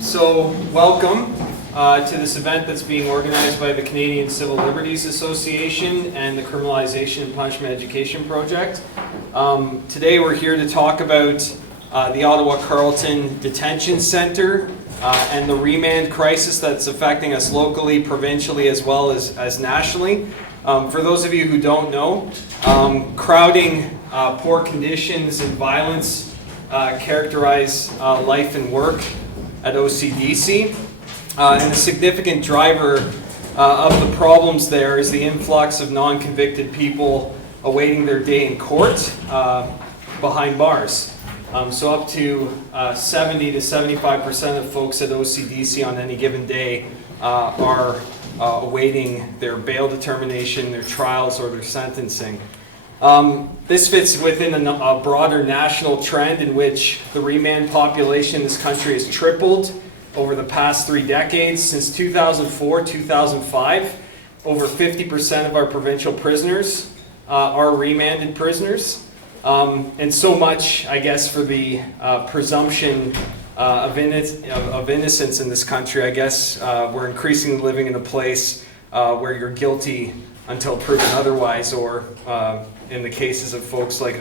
So welcome to this event that's being organized by the Canadian Civil Liberties Association and the Criminalization and Punishment Education Project. Today we're here to talk about the Ottawa Carleton Detention Centre and the remand crisis that's affecting us locally, provincially, as well as nationally. For those of you who don't know, crowding, poor conditions, and violence characterize life and work at OCDC. And a significant driver of the problems there is the influx of non-convicted people awaiting their day in court behind bars. So up to 70 to 75% of folks at OCDC on any given day are awaiting their bail determination, their trials, or their sentencing. This fits within a broader national trend in which the remand population in this country has tripled over the past 3 decades. Since 2004, 2005, over 50% of our provincial prisoners are remanded prisoners. And so much, I guess, for the presumption of innocence in this country. I guess we're increasingly living in a place where you're guilty until proven otherwise, or in the cases of folks like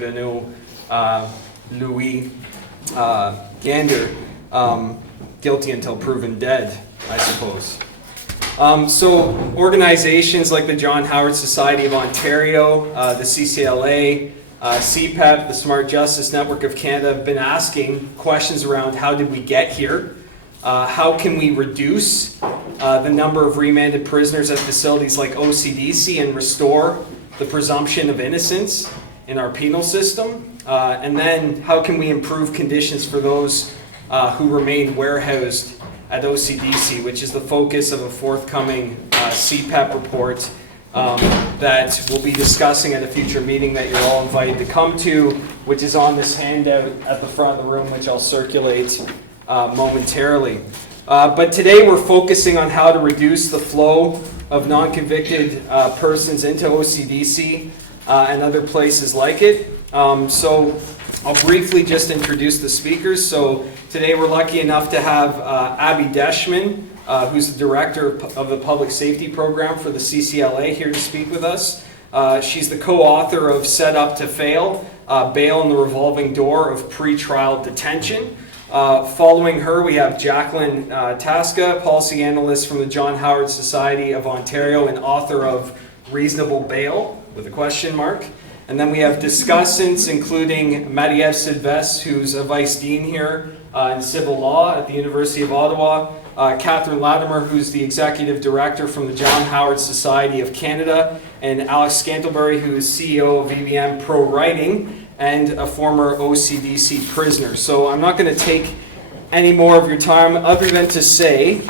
Louis Gander, guilty until proven dead, I suppose. So organizations like the John Howard Society of Ontario, the CCLA, CPEP, the Smart Justice Network of Canada have been asking questions around how did we get here? How can we reduce the number of remanded prisoners at facilities like OCDC and restore the presumption of innocence in our penal system? And then how can we improve conditions for those who remain warehoused at OCDC, which is the focus of a forthcoming CPEP report that we'll be discussing at a future meeting that you're all invited to come to, which is on this handout at the front of the room, which I'll circulate momentarily. But today we're focusing on how to reduce the flow of non-convicted persons into OCDC and other places like it. So I'll briefly just introduce the speakers. So today we're lucky enough to have Abby Deschman, who's the director of the Public Safety Program for the CCLA, here to speak with us. She's the co-author of Set Up to Fail, Bail in the Revolving Door of Pre-Trial Detention. Following her, we have Jacqueline Tasca, policy analyst from the John Howard Society of Ontario and author of Reasonable Bail, with a question mark. And then we have discussants, including Marie-Ève Sylvestre, who's a vice dean here in civil law at the University of Ottawa, Catherine Latimer, who's the executive director from the John Howard Society of Canada, and Alex Scantlebury, who is CEO of EBM Pro Writing and a former OCDC prisoner. So I'm not going to take any more of your time other than to say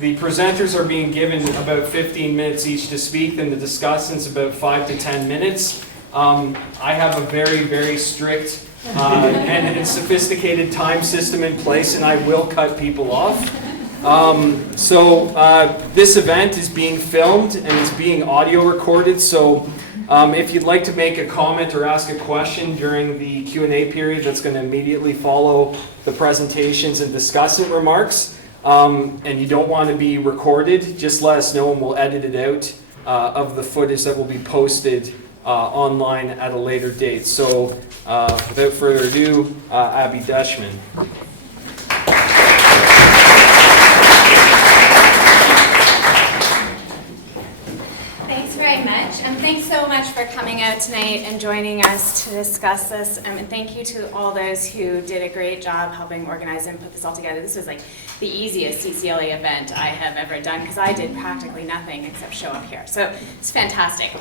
the presenters are being given about 15 minutes each to speak, and the discussants about 5 to 10 minutes. I have a very, very strict and sophisticated time system in place, and I will cut people off. This event is being filmed and it's being audio recorded, so if you'd like to make a comment or ask a question during the Q&A period that's going to immediately follow the presentations and discussant remarks, and you don't want to be recorded, just let us know and we'll edit it out of the footage that will be posted online at a later date. So without further ado, Abby Deschman. Thanks very much, and thanks so much for coming out tonight and joining us to discuss this. And thank you to all those who did a great job helping organize and put this all together. This was like the easiest CCLA event I have ever done because I did practically nothing except show up here. So it's fantastic.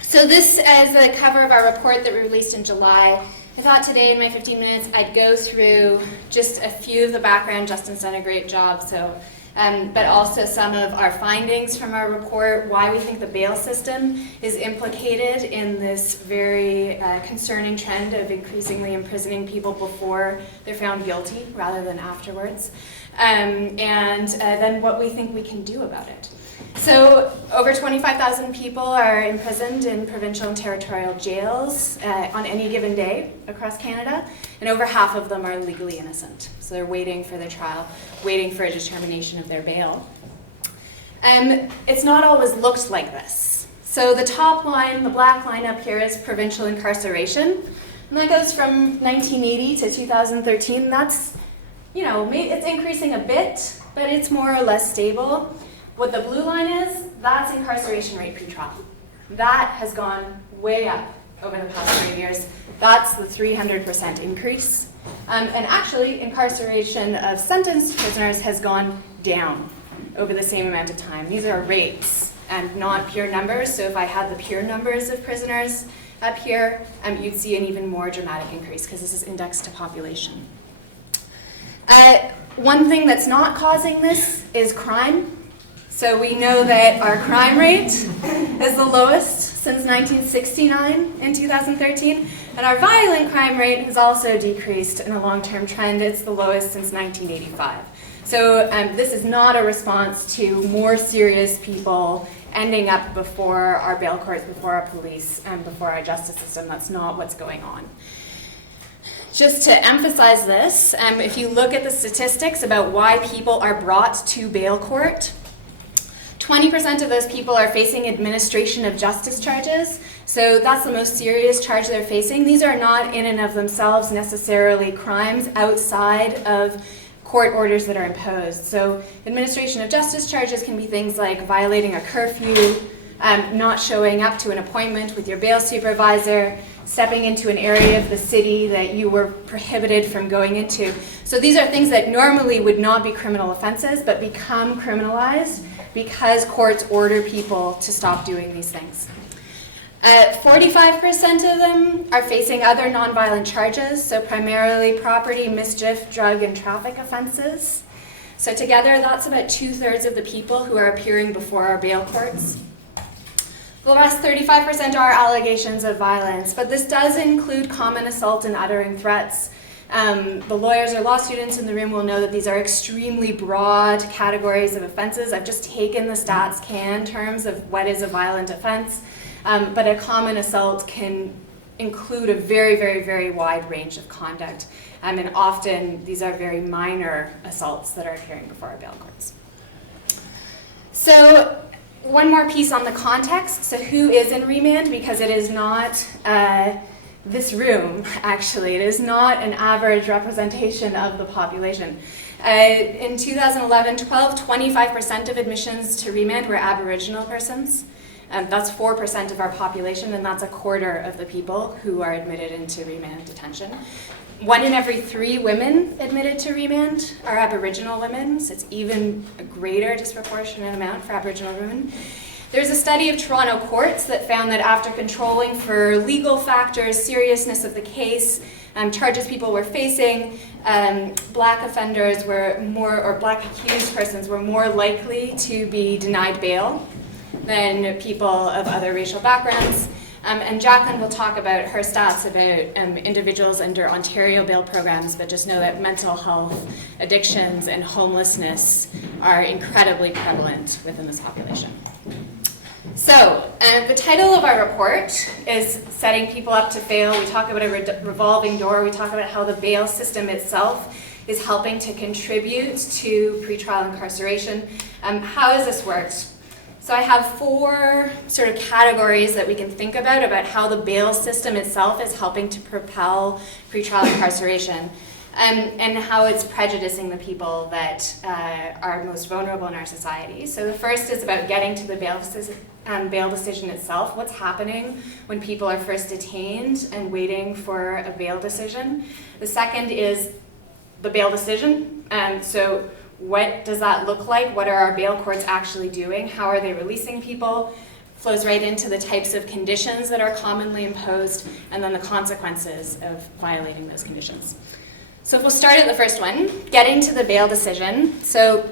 So this is the cover of our report that we released in July. I thought today in my 15 minutes I'd go through just a few of the background. Justin's done a great job, but also some of our findings from our report, why we think the bail system is implicated in this very concerning trend of increasingly imprisoning people before they're found guilty rather than afterwards, and then what we think we can do about it. So over 25,000 people are imprisoned in provincial and territorial jails on any given day across Canada, and over half of them are legally innocent. So they're waiting for their trial, waiting for a determination of their bail. It's not always looked like this. So the top line, the black line up here, is provincial incarceration. And that goes from 1980 to 2013. That's, it's increasing a bit, but it's more or less stable. What the blue line is, that's incarceration rate pre-trial. That has gone way up over the past 5 years. That's the 300% increase. And actually, incarceration of sentenced prisoners has gone down over the same amount of time. These are rates and not pure numbers. So if I had the pure numbers of prisoners up here, you'd see an even more dramatic increase because this is indexed to population. One thing that's not causing this is crime. So we know that our crime rate is the lowest since 1969 in 2013, and our violent crime rate has also decreased in a long-term trend. It's the lowest since 1985. So this is not a response to more serious people ending up before our bail courts, before our police, and before our justice system. That's not what's going on. Just to emphasize this, if you look at the statistics about why people are brought to bail court, 20% of those people are facing administration of justice charges. So that's the most serious charge they're facing. These are not in and of themselves necessarily crimes outside of court orders that are imposed. So administration of justice charges can be things like violating a curfew, not showing up to an appointment with your bail supervisor, stepping into an area of the city that you were prohibited from going into. So these are things that normally would not be criminal offenses but become criminalized because courts order people to stop doing these things. 45% of them are facing other nonviolent charges, so primarily property, mischief, drug, and traffic offenses. So together, that's about 2/3 of the people who are appearing before our bail courts. The last 35% are allegations of violence, but this does include common assault and uttering threats. The lawyers or law students in the room will know that these are extremely broad categories of offenses. I've just taken the stats can terms of what is a violent offense, but a common assault can include a very, very, very wide range of conduct. And often these are very minor assaults that are appearing before our bail courts. So one more piece on the context. So who is in remand? Because it is not this room, actually. It is not an average representation of the population. In 2011-12, 25% of admissions to remand were Aboriginal persons. That's 4% of our population, and that's 1/4 of the people who are admitted into remand detention. 1 in every 3 women admitted to remand are Aboriginal women, so it's even a greater disproportionate amount for Aboriginal women. There's a study of Toronto courts that found that after controlling for legal factors, seriousness of the case, charges people were facing, black offenders were more, or black accused persons were more likely to be denied bail than people of other racial backgrounds. And Jacqueline will talk about her stats about individuals under Ontario bail programs, but just know that mental health, addictions, and homelessness are incredibly prevalent within this population. So, the title of our report is Setting People Up to Fail. We talk about a revolving door. We talk about how the bail system itself is helping to contribute to pretrial incarceration. How has this worked? So I have 4 sort of categories that we can think about how the bail system itself is helping to propel pretrial incarceration, and how it's prejudicing the people that are most vulnerable in our society. So the first is about getting to the bail decision itself. What's happening when people are first detained and waiting for a bail decision? The second is the bail decision. So what does that look like? What are our bail courts actually doing? How are they releasing people? Flows right into the types of conditions that are commonly imposed, and then the consequences of violating those conditions. So if we'll start at the first one, getting to the bail decision. So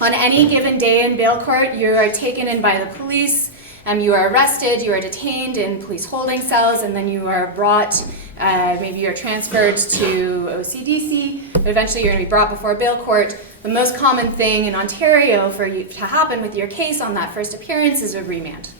on any given day in bail court, you are taken in by the police, you are arrested, you are detained in police holding cells, and then you are brought maybe you're transferred to OCDC, but eventually you're going to be brought before bail court. The most common thing in Ontario for you to happen with your case on that first appearance is a remand.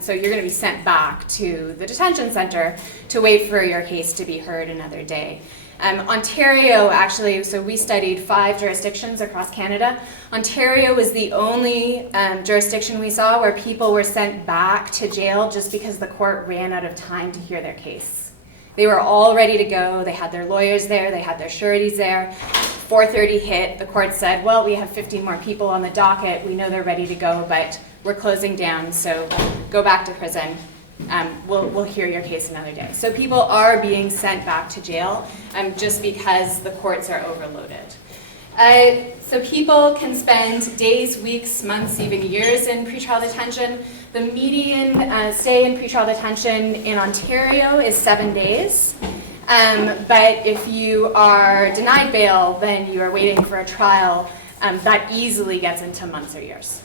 So you're going to be sent back to the detention center to wait for your case to be heard another day. Ontario, actually, so we studied 5 jurisdictions across Canada. Ontario was the only jurisdiction we saw where people were sent back to jail just because the court ran out of time to hear their case. They were all ready to go. They had their lawyers there. They had their sureties there. 4:30 hit. The court said, well, we have 15 more people on the docket. We know they're ready to go, but we're closing down, so go back to prison. We'll hear your case another day. So people are being sent back to jail just because the courts are overloaded. So people can spend days, weeks, months, even years in pretrial detention. The median stay in pretrial detention in Ontario is 7 days. But if you are denied bail, then you are waiting for a trial. That easily gets into months or years.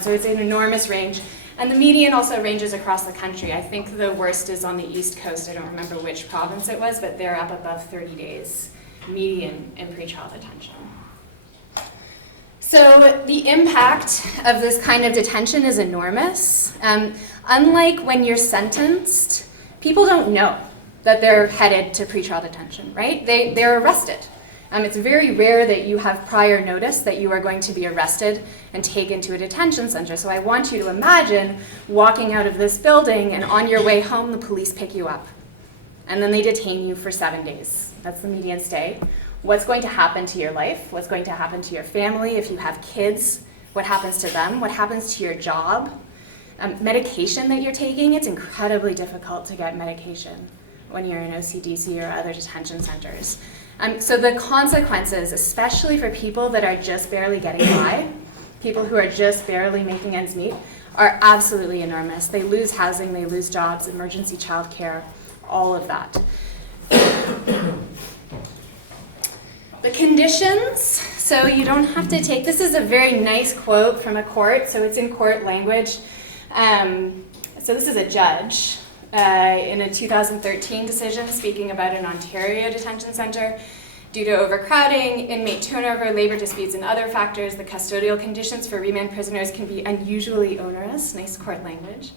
So it's an enormous range. And the median also ranges across the country. I think the worst is on the East Coast. I don't remember which province it was, but they're up above 30 days median in pretrial detention. So the impact of this kind of detention is enormous. Unlike when you're sentenced, people don't know that they're headed to pretrial detention, right? They're arrested. It's very rare that you have prior notice that you are going to be arrested and taken to a detention center. So I want you to imagine walking out of this building and on your way home, the police pick you up. And then they detain you for 7 days. That's the median stay. What's going to happen to your life? What's going to happen to your family? If you have kids, what happens to them? What happens to your job? Medication that you're taking, it's incredibly difficult to get medication when you're in OCDC or other detention centers. So the consequences, especially for people that are just barely getting by, people who are just barely making ends meet, are absolutely enormous. They lose housing, they lose jobs, emergency childcare, all of that. The conditions, so you don't have to take, this is a very nice quote from a court, so it's in court language. So this is a judge in a 2013 decision speaking about an Ontario detention center. Due to overcrowding, inmate turnover, labor disputes, and other factors, the custodial conditions for remand prisoners can be unusually onerous, nice court language.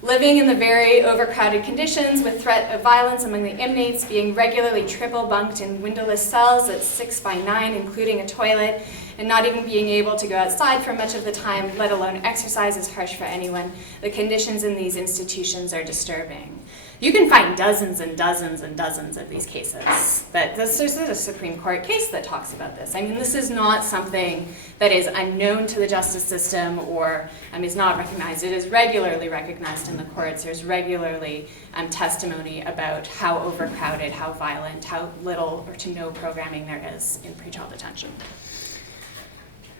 Living in the very overcrowded conditions with threat of violence among the inmates, being regularly triple bunked in windowless cells at 6 by 9, including a toilet, and not even being able to go outside for much of the time, let alone exercise, is harsh for anyone. The conditions in these institutions are disturbing. You can find dozens and dozens and dozens of these cases. There's a Supreme Court case that talks about this. I mean, this is not something that is unknown to the justice system or is not recognized. It is regularly recognized in the courts. There's regularly testimony about how overcrowded, how violent, how little or to no programming there is in pretrial detention.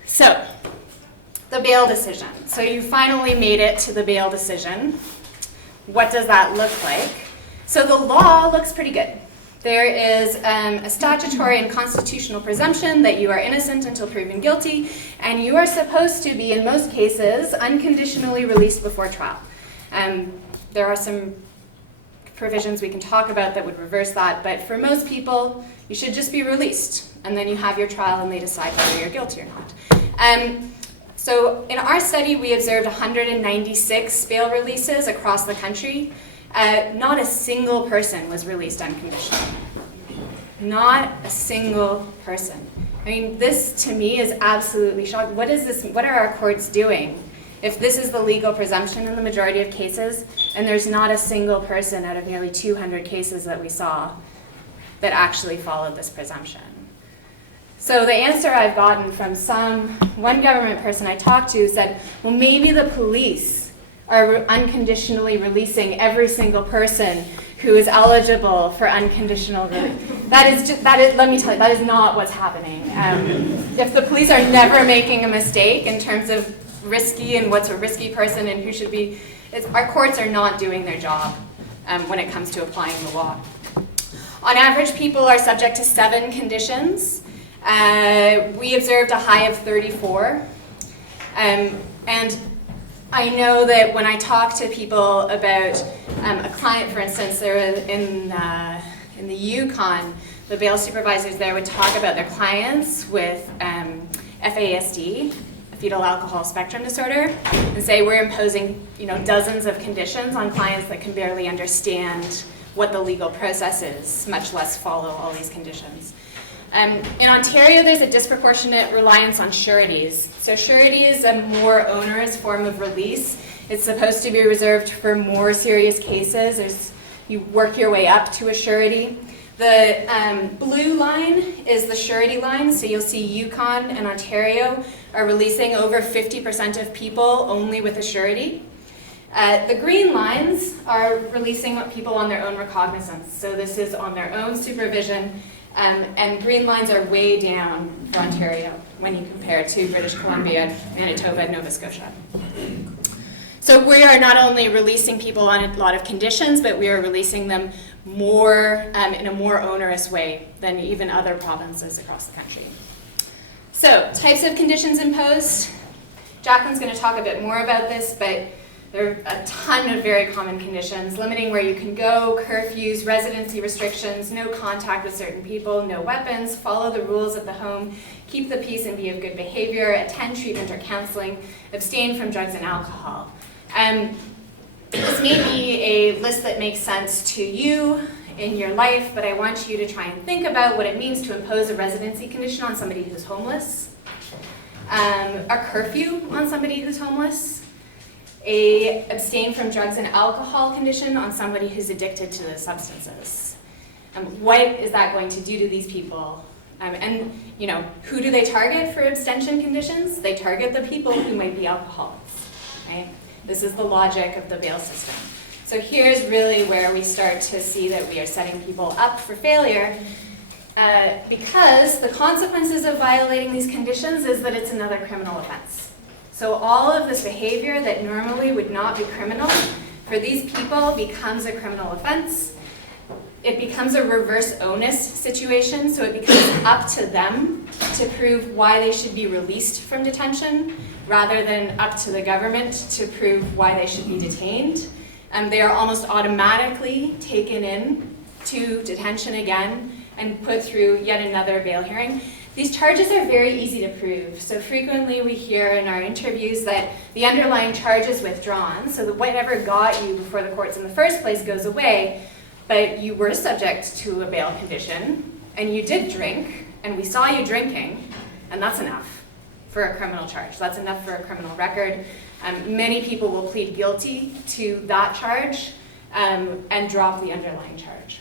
So, the bail decision. So you finally made it to the bail decision. What does that look like? So the law looks pretty good. There is a statutory and constitutional presumption that you are innocent until proven guilty, and you are supposed to be, in most cases, unconditionally released before trial. There are some provisions we can talk about that would reverse that, but for most people, you should just be released, and then you have your trial and they decide whether you're guilty or not. So in our study, we observed 196 bail releases across the country. Not a single person was released unconditionally. Not a single person. I mean, this to me is absolutely shocking. What is this? What are our courts doing? If this is the legal presumption in the majority of cases, and there's not a single person out of nearly 200 cases that we saw that actually followed this presumption. So the answer I've gotten from one government person I talked to said, well, maybe the police are unconditionally releasing every single person who is eligible for unconditional release. Let me tell you, that is not what's happening. If the police are never making a mistake in terms of risky and what's a risky person and who should be, our courts are not doing their job when it comes to applying the law. On average, people are subject to 7 conditions. We observed a high of 34, and I know that when I talk to people about a client, for instance, they're in the Yukon, the bail supervisors there would talk about their clients with FASD, fetal alcohol spectrum disorder, and say we're imposing, dozens of conditions on clients that can barely understand what the legal process is, much less follow all these conditions. In Ontario, there's a disproportionate reliance on sureties. So surety is a more onerous form of release. It's supposed to be reserved for more serious cases. You work your way up to a surety. The blue line is the surety line. So you'll see Yukon and Ontario are releasing over 50% of people only with a surety. The green lines are releasing people on their own recognizance. So this is on their own supervision. And green lines are way down for Ontario when you compare to British Columbia, Manitoba, and Nova Scotia. So we are not only releasing people on a lot of conditions, but we are releasing them more in a more onerous way than even other provinces across the country. So types of conditions imposed. Jacqueline's going to talk a bit more about this, but there are a ton of very common conditions: limiting where you can go, curfews, residency restrictions, no contact with certain people, no weapons, follow the rules of the home, keep the peace and be of good behavior, attend treatment or counseling, abstain from drugs and alcohol. This may be a list that makes sense to you in your life, but I want you to try and think about what it means to impose a residency condition on somebody who's homeless, a curfew on somebody who's homeless, a abstain from drugs and alcohol condition on somebody who's addicted to the substances. What is that going to do to these people? And who do they target for abstention conditions? They target the people who might be alcoholics, right? This is the logic of the bail system. So here's really where we start to see that we are setting people up for failure, because the consequences of violating these conditions is that it's another criminal offense. So all of this behavior that normally would not be criminal, for these people becomes a criminal offense. It becomes a reverse onus situation, so it becomes up to them to prove why they should be released from detention, rather than up to the government to prove why they should be detained. They are almost automatically taken in to detention again and put through yet another bail hearing. These charges are very easy to prove. So frequently we hear in our interviews that the underlying charge is withdrawn, so that whatever got you before the courts in the first place goes away, but you were subject to a bail condition, and you did drink, and we saw you drinking, and that's enough for a criminal charge. That's enough for a criminal record. Many people will plead guilty to that charge and drop the underlying charge.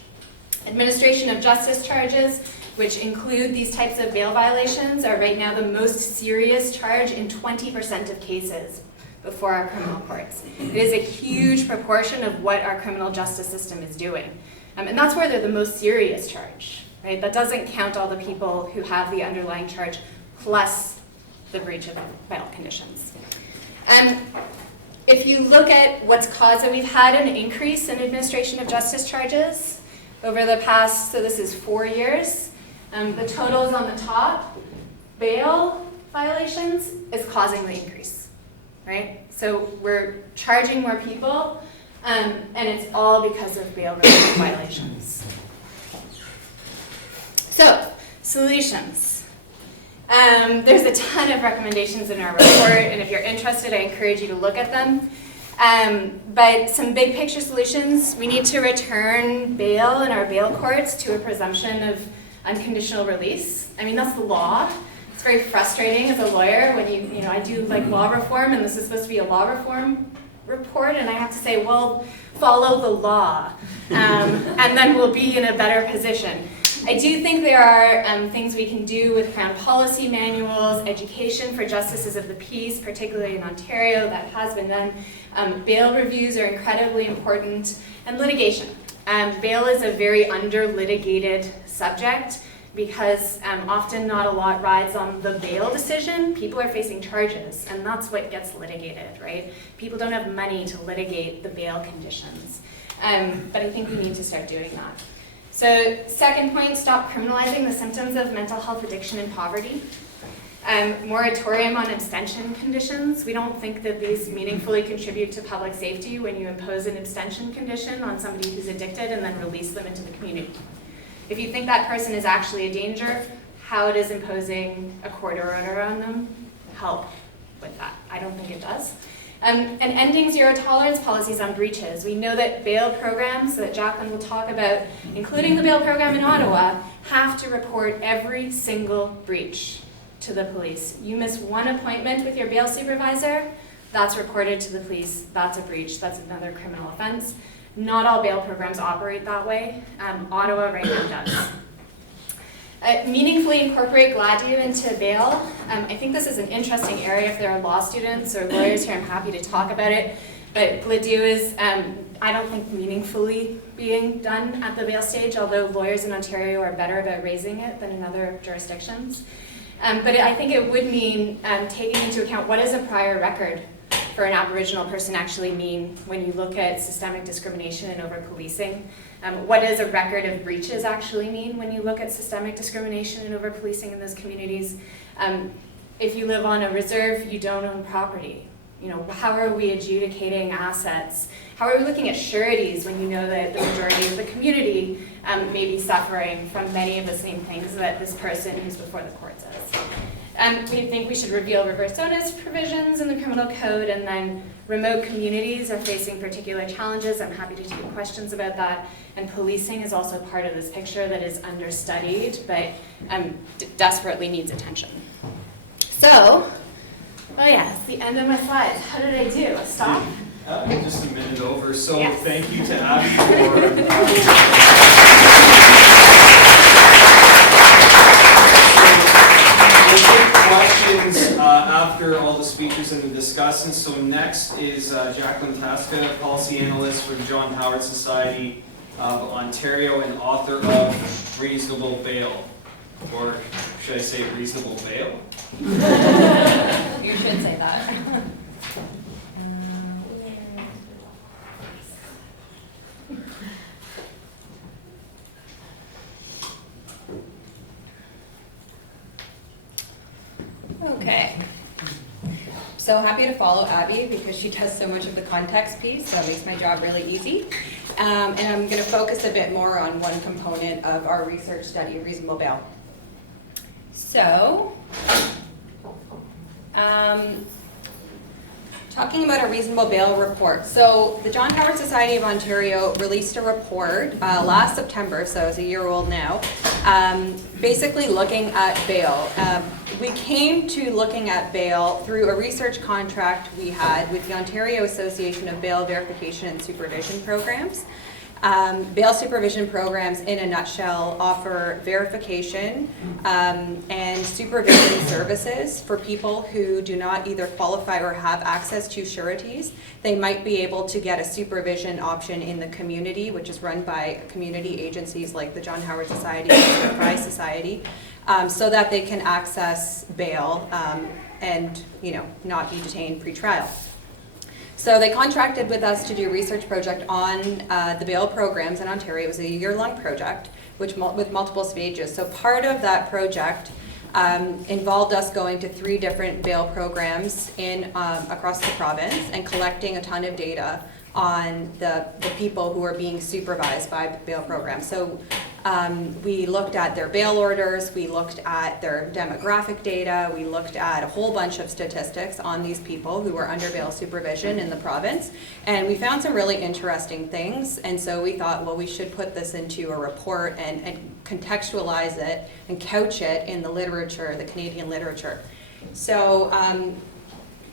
Administration of justice charges, which include these types of bail violations, are right now the most serious charge in 20% of cases before our criminal courts. It is a huge proportion of what our criminal justice system is doing. And that's where they're the most serious charge, right? That doesn't count all the people who have the underlying charge plus the breach of bail conditions. If you look at what's caused it, we've had an increase in administration of justice charges over the past, so this is 4 years. The total is on the top. Bail violations is causing the increase, right? So we're charging more people, and it's all because of bail-related violations. So, solutions. There's a ton of recommendations in our report, and if you're interested, I encourage you to look at them. But some big picture solutions: we need to return bail in our bail courts to a presumption of unconditional release. I mean, that's the law. It's very frustrating as a lawyer when I do law reform, and this is supposed to be a law reform report, and I have to say, well, follow the law, and then we'll be in a better position. I do think there are things we can do with Crown policy manuals, education for justices of the peace, particularly in Ontario, that has been done. Bail reviews are incredibly important, and litigation. Bail is a very under-litigated subject because often not a lot rides on the bail decision. People are facing charges, and that's what gets litigated, right? People don't have money to litigate the bail conditions. But I think we need to start doing that. So second point, stop criminalizing the symptoms of mental health addiction and poverty. Moratorium on abstention conditions. We don't think that these meaningfully contribute to public safety when you impose an abstention condition on somebody who's addicted and then release them into the community. If you think that person is actually a danger, how does imposing a court order on them help with that? I don't think it does. And ending zero tolerance policies on breaches. We know that bail programs that Jacqueline will talk about, including the bail program in Ottawa, have to report every single breach to the police. You miss one appointment with your bail supervisor, that's reported to the police, that's a breach, that's another criminal offense. Not all bail programs operate that way. Ottawa right now does. Meaningfully incorporate GLADU into bail. I think this is an interesting area. If there are law students or lawyers here, I'm happy to talk about it. But GLADU is, I don't think, meaningfully being done at the bail stage, although lawyers in Ontario are better about raising it than in other jurisdictions. But I think it would mean taking into account what is a prior record for an Aboriginal person actually mean when you look at systemic discrimination and over-policing. What does a record of breaches actually mean when you look at systemic discrimination and over-policing in those communities? If you live on a reserve, you don't own property. You know, how are we adjudicating assets? How are we looking at sureties when you know that the majority of the community may be suffering from many of the same things that this person who's before the court says? We think we should reveal reverse onus provisions in the criminal code, and then remote communities are facing particular challenges. I'm happy to take questions about that. And policing is also part of this picture that is understudied, but desperately needs attention. So, oh yeah, it's the end of my slides. How did I do? Stop? Just a minute over. So yes. Thank you to Abby for we'll take questions after all the speakers and the discussants. So next is Jacqueline Tasca, policy analyst for the John Howard Society of Ontario and author of Reasonable Bail. Or should I say Reasonable Bail? You should say that. Okay. So happy to follow Abby because she does so much of the context piece, so it makes my job really easy. And I'm going to focus a bit more on one component of our research study of reasonable bail. So, talking about a reasonable bail report. So the John Howard Society of Ontario released a report last September, so it's a year old now, basically looking at bail. We came to looking at bail through a research contract we had with the Ontario Association of Bail Verification and Supervision Programs. Bail supervision programs, in a nutshell, offer verification and supervision services for people who do not either qualify or have access to sureties. They might be able to get a supervision option in the community, which is run by community agencies like the John Howard Society and the Fry Society, so that they can access bail and not be detained pre-trial. So they contracted with us to do a research project on the bail programs in Ontario. It was a year-long project with multiple stages. So part of that project involved us going to 3 different bail programs across the province and collecting a ton of data on the people who are being supervised by bail programs. So we looked at their bail orders, we looked at their demographic data, we looked at a whole bunch of statistics on these people who were under bail supervision in the province, and we found some really interesting things, and so we thought, well, we should put this into a report and contextualize it and couch it in the literature, the Canadian literature. So I'm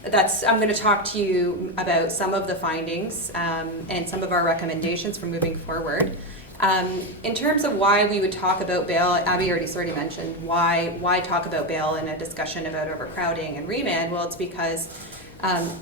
going to talk to you about some of the findings and some of our recommendations for moving forward. In terms of why we would talk about bail, Abby already sort of mentioned why talk about bail in a discussion about overcrowding and remand. Well, it's because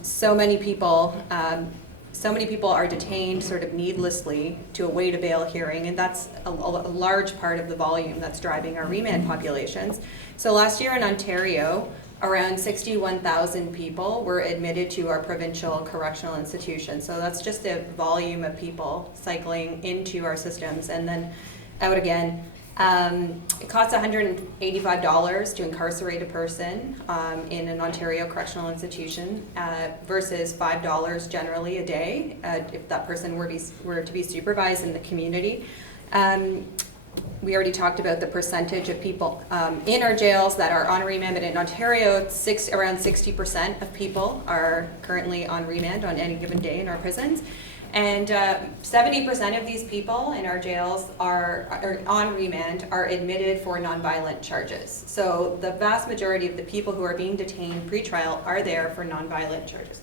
so many people are detained sort of needlessly to await a bail hearing, and that's a large part of the volume that's driving our remand populations. So last year in Ontario, around 61,000 people were admitted to our provincial correctional institutions. So that's just the volume of people cycling into our systems and then out again. It costs $185 to incarcerate a person in an Ontario correctional institution versus $5 generally a day if that person were to be supervised in the community. We already talked about the percentage of people in our jails that are on remand, but in Ontario, around 60% of people are currently on remand on any given day in our prisons. And 70% of these people in our jails are on remand are admitted for nonviolent charges. So the vast majority of the people who are being detained pre-trial are there for nonviolent charges.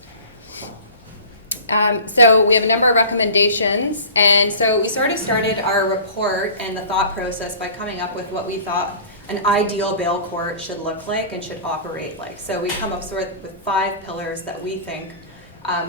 So we have a number of recommendations, and so we sort of started our report and the thought process by coming up with what we thought an ideal bail court should look like and should operate like. So we come up with 5 pillars that we think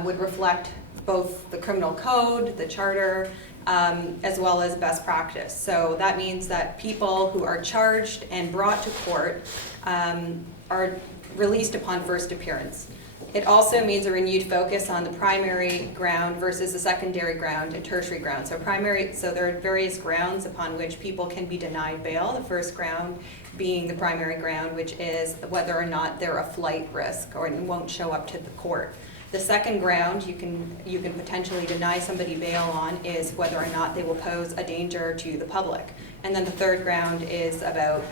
would reflect both the criminal code, the charter, as well as best practice. So that means that people who are charged and brought to court are released upon first appearance. It also means a renewed focus on the primary ground versus the secondary ground and tertiary ground. So there are various grounds upon which people can be denied bail. The first ground being the primary ground, which is whether or not they're a flight risk or won't show up to the court. The second ground you can potentially deny somebody bail on is whether or not they will pose a danger to the public. And then the third ground is about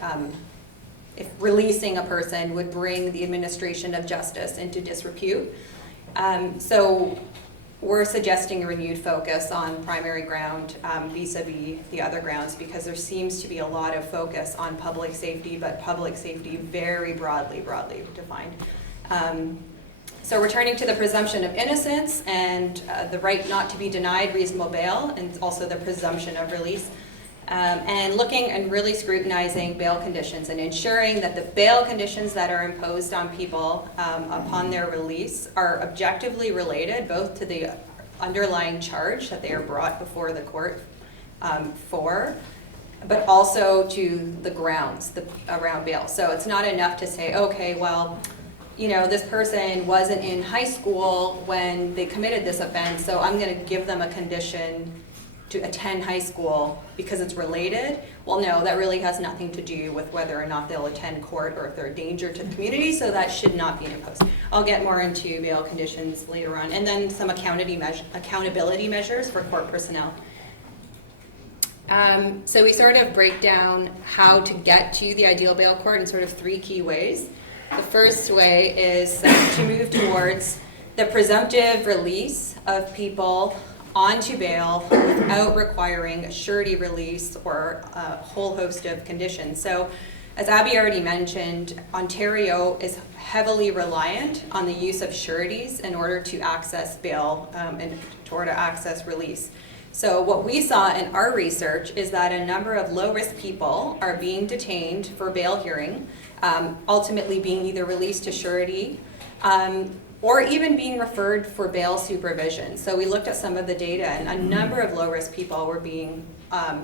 if releasing a person would bring the administration of justice into disrepute. So we're suggesting a renewed focus on primary ground vis-a-vis the other grounds, because there seems to be a lot of focus on public safety, but public safety very broadly defined. So returning to the presumption of innocence and the right not to be denied reasonable bail, and also the presumption of release, and looking and really scrutinizing bail conditions and ensuring that the bail conditions that are imposed on people upon their release are objectively related both to the underlying charge that they are brought before the court for, but also to the grounds around bail. So it's not enough to say, okay, well, you know, this person wasn't in high school when they committed this offense, so I'm going to give them a condition to attend high school because it's related. Well, no, that really has nothing to do with whether or not they'll attend court or if they're a danger to the community, so that should not be imposed. I'll get more into bail conditions later on. And then some accountability measures for court personnel. So we sort of break down how to get to the ideal bail court in sort of 3 key ways. The first way is to move towards the presumptive release of people onto bail without requiring a surety release or a whole host of conditions. So as Abby already mentioned, Ontario is heavily reliant on the use of sureties in order to access bail and in order to access release. So what we saw in our research is that a number of low-risk people are being detained for bail hearing, ultimately being either released to surety or even being referred for bail supervision. So we looked at some of the data, and a number of low-risk people were being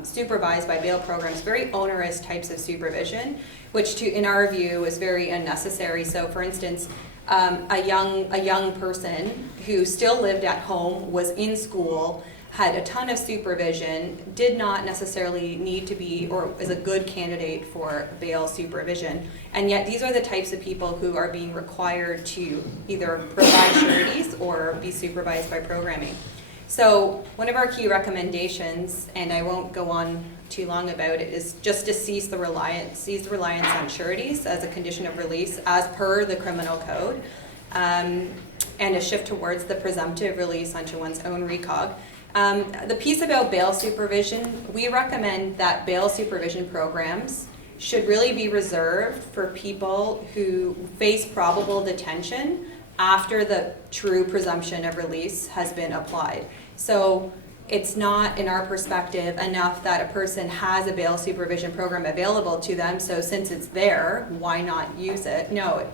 supervised by bail programs, very onerous types of supervision, which in our view was very unnecessary. So for instance, a young person who still lived at home, was in school, had a ton of supervision, did not necessarily need to be or is a good candidate for bail supervision. And yet these are the types of people who are being required to either provide sureties or be supervised by programming. So one of our key recommendations, and I won't go on too long about it, is just to cease the reliance on sureties as a condition of release as per the criminal code, and a shift towards the presumptive release onto one's own recog. The piece about bail supervision, we recommend that bail supervision programs should really be reserved for people who face probable detention after the true presumption of release has been applied. So it's not, in our perspective, enough that a person has a bail supervision program available to them, so since it's there, why not use it? No,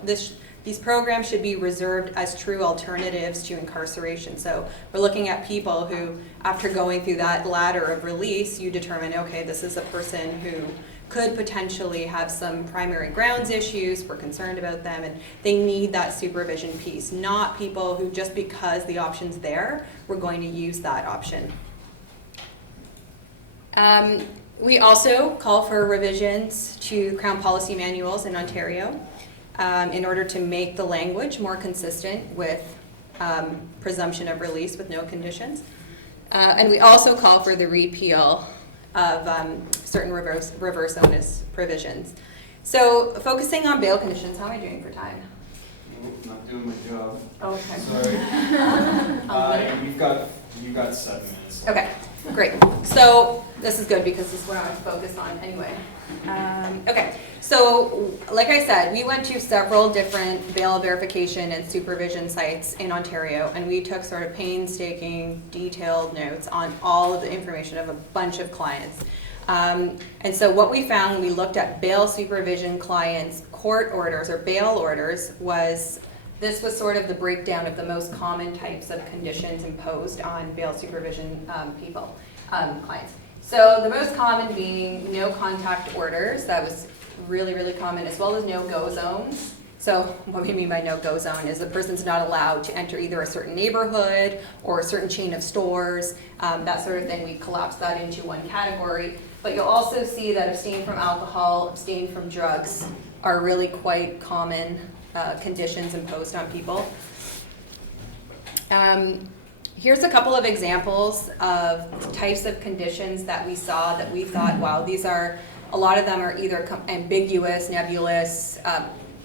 these programs should be reserved as true alternatives to incarceration. So we're looking at people who, after going through that ladder of release, you determine, okay, this is a person who could potentially have some primary grounds issues, we're concerned about them, and they need that supervision piece, not people who, just because the option's there, we're going to use that option. We also call for revisions to Crown policy manuals in Ontario in order to make the language more consistent with presumption of release with no conditions. And we also call for the repeal of certain reverse onus provisions. So focusing on bail conditions, how am I doing for time? Not doing my job. Okay. Sorry. You've got 7 minutes. Okay, great. So this is good because this is what I want to focus on anyway. Okay, so like I said, we went to several different bail verification and supervision sites in Ontario, and we took sort of painstaking, detailed notes on all of the information of a bunch of clients. And so what we found when we looked at bail supervision clients' court orders or bail orders this was sort of the breakdown of the most common types of conditions imposed on bail supervision clients. So the most common being no contact orders. That was really, really common, as well as no-go zones. So what we mean by no-go zone is the person's not allowed to enter either a certain neighborhood or a certain chain of stores, that sort of thing. We collapse that into one category. But you'll also see that abstain from alcohol, abstain from drugs are really quite common conditions imposed on people. Here's a couple of examples of types of conditions that we saw that we thought, wow, a lot of them are either ambiguous, nebulous,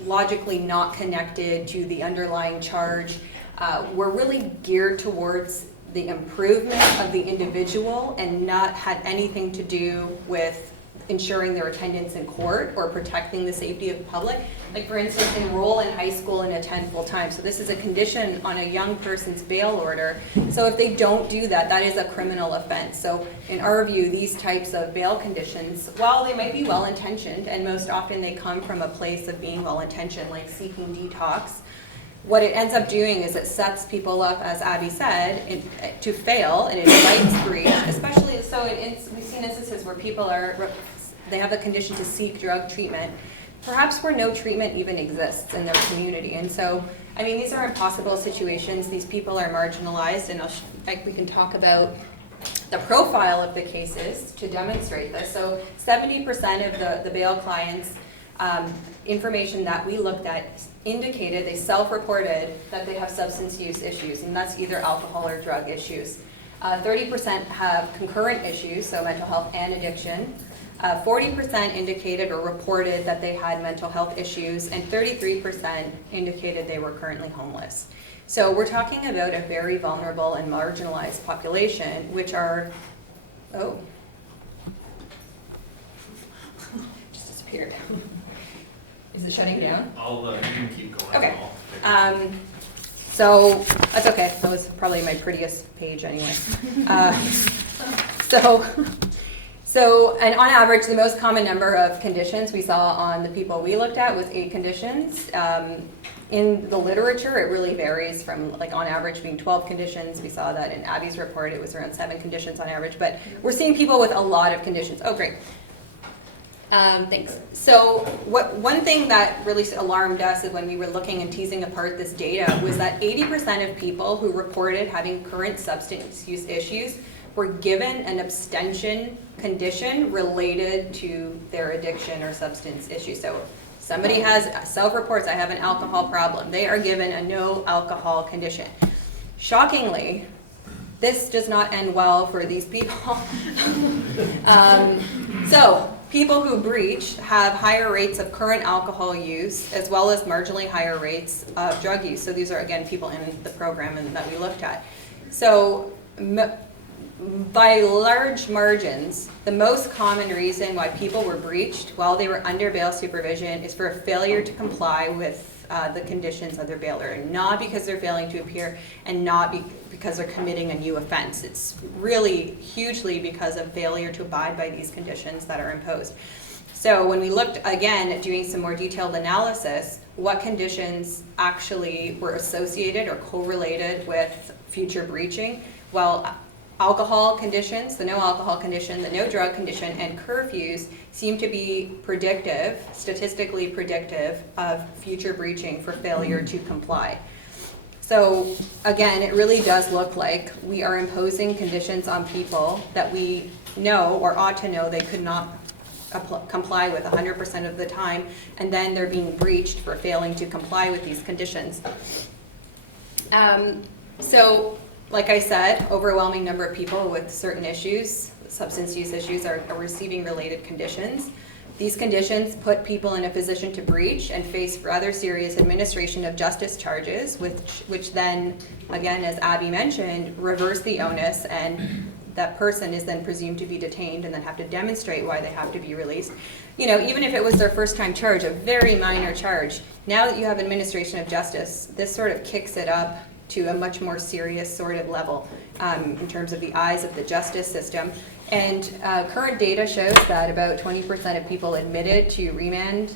logically not connected to the underlying charge. We're really geared towards the improvement of the individual and not had anything to do with ensuring their attendance in court or protecting the safety of the public. Like for instance, enroll in high school and attend full time. So this is a condition on a young person's bail order. So if they don't do that, that is a criminal offense. So in our view, these types of bail conditions, while they might be well-intentioned, and most often they come from a place of being well-intentioned, like seeking detox, what it ends up doing is it sets people up, as Abby said, to fail, and it invites breach, especially so we've seen instances where people they have the condition to seek drug treatment, perhaps where no treatment even exists in their community. And so, I mean, these are impossible situations. These people are marginalized, and we can talk about the profile of the cases to demonstrate this. So 70% of the bail clients' information that we looked at indicated they self-reported that they have substance use issues, and that's either alcohol or drug issues. 30% have concurrent issues, so mental health and addiction. 40% indicated or reported that they had mental health issues, and 33% indicated they were currently homeless. So we're talking about a very vulnerable and marginalized population, which are, just disappeared. Is it shutting down? You can keep going. Okay. So that's okay. That was probably my prettiest page anyway. So, and on average, the most common number of conditions we saw on the people we looked at was 8 conditions. In the literature, it really varies from, like, on average being 12 conditions. We saw that in Abby's report, it was around 7 conditions on average, but we're seeing people with a lot of conditions. Oh, great. Thanks. So one thing that really alarmed us when we were looking and teasing apart this data was that 80% of people who reported having current substance use issues were given an abstention condition related to their addiction or substance issue. So somebody has self-reports, I have an alcohol problem. They are given a no alcohol condition. Shockingly, this does not end well for these people. So people who breach have higher rates of current alcohol use as well as marginally higher rates of drug use. So these are, again, people in the program that we looked at. So by large margins, the most common reason why people were breached while they were under bail supervision is for a failure to comply with the conditions of their bail order, not because they're failing to appear and not because they're committing a new offense. It's really hugely because of failure to abide by these conditions that are imposed. So when we looked again at doing some more detailed analysis, what conditions actually were associated or correlated with future breaching? Well, alcohol conditions, the no alcohol condition, the no drug condition, and curfews seem to be predictive, statistically predictive of future breaching for failure to comply. So again, it really does look like we are imposing conditions on people that we know or ought to know they could not comply with 100% of the time, and then they're being breached for failing to comply with these conditions. So, like I said, overwhelming number of people with certain issues, substance use issues, are receiving related conditions. These conditions put people in a position to breach and face rather serious administration of justice charges, which then, again, as Abby mentioned, reverse the onus, and that person is then presumed to be detained and then have to demonstrate why they have to be released. You know, even if it was their first time charge, a very minor charge, now that you have administration of justice, this sort of kicks it up to a much more serious sort of level in terms of the eyes of the justice system. And current data shows that about 20% of people admitted to remand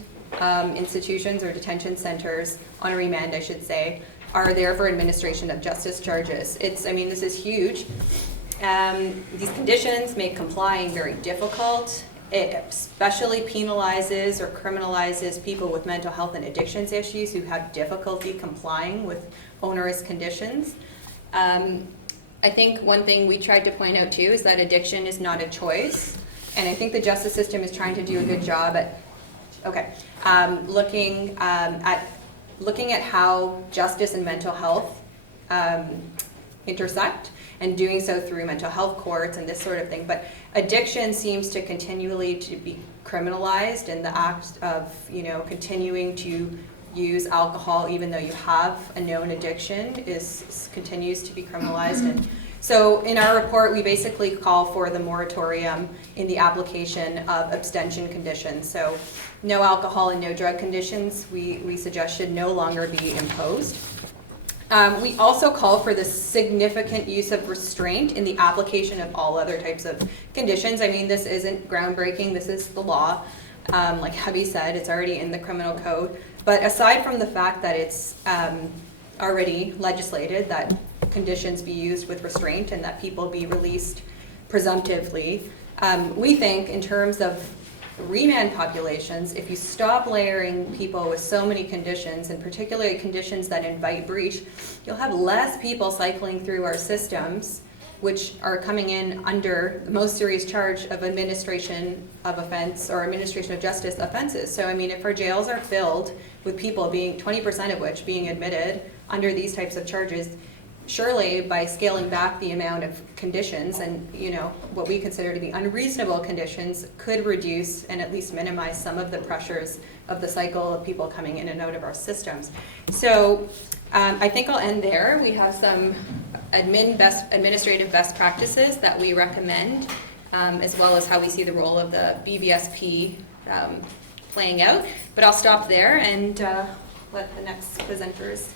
institutions or detention centers, on remand I should say, are there for administration of justice charges. I mean, this is huge. These conditions make complying very difficult. It especially penalizes or criminalizes people with mental health and addictions issues who have difficulty complying with onerous conditions. I think one thing we tried to point out too is that addiction is not a choice, and I think the justice system is trying to do a good job at looking at how justice and mental health intersect, and doing so through mental health courts and this sort of thing. But addiction seems to continually to be criminalized, and the act of, you know, continuing to use alcohol even though you have a known addiction continues to be criminalized. And so in our report, we basically call for the moratorium in the application of abstention conditions. So no alcohol and no drug conditions we suggest should no longer be imposed. We also call for the significant use of restraint in the application of all other types of conditions. I mean, this isn't groundbreaking, this is the law. Like Hubby said, it's already in the criminal code. But aside from the fact that it's already legislated that conditions be used with restraint and that people be released presumptively, we think in terms of remand populations, if you stop layering people with so many conditions, and particularly conditions that invite breach, you'll have less people cycling through our systems which are coming in under the most serious charge of administration of offense or administration of justice offenses. So I mean, if our jails are filled with people, being 20% of which being admitted under these types of charges, surely by scaling back the amount of conditions and, you know, what we consider to be unreasonable conditions could reduce and at least minimize some of the pressures of the cycle of people coming in and out of our systems. So I think I'll end there. We have some administrative best practices that we recommend, as well as how we see the role of the BVSP playing out. But I'll stop there and let the next presenters.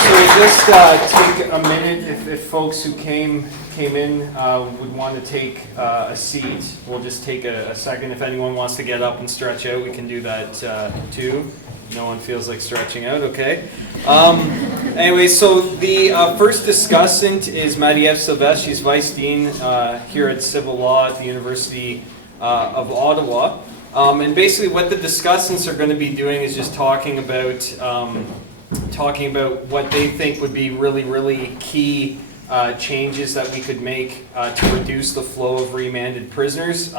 So we'll just take a minute if folks who came in would want to take a seat. We'll just take a second. If anyone wants to get up and stretch out, we can do that too. No one feels like stretching out, okay? Anyway, so the first discussant is Marie-Ève Sylvestre. She's Vice Dean here at Civil Law at the University of Ottawa. And basically what the discussants are going to be doing is just talking about what they think would be really, really key changes that we could make to reduce the flow of remanded prisoners.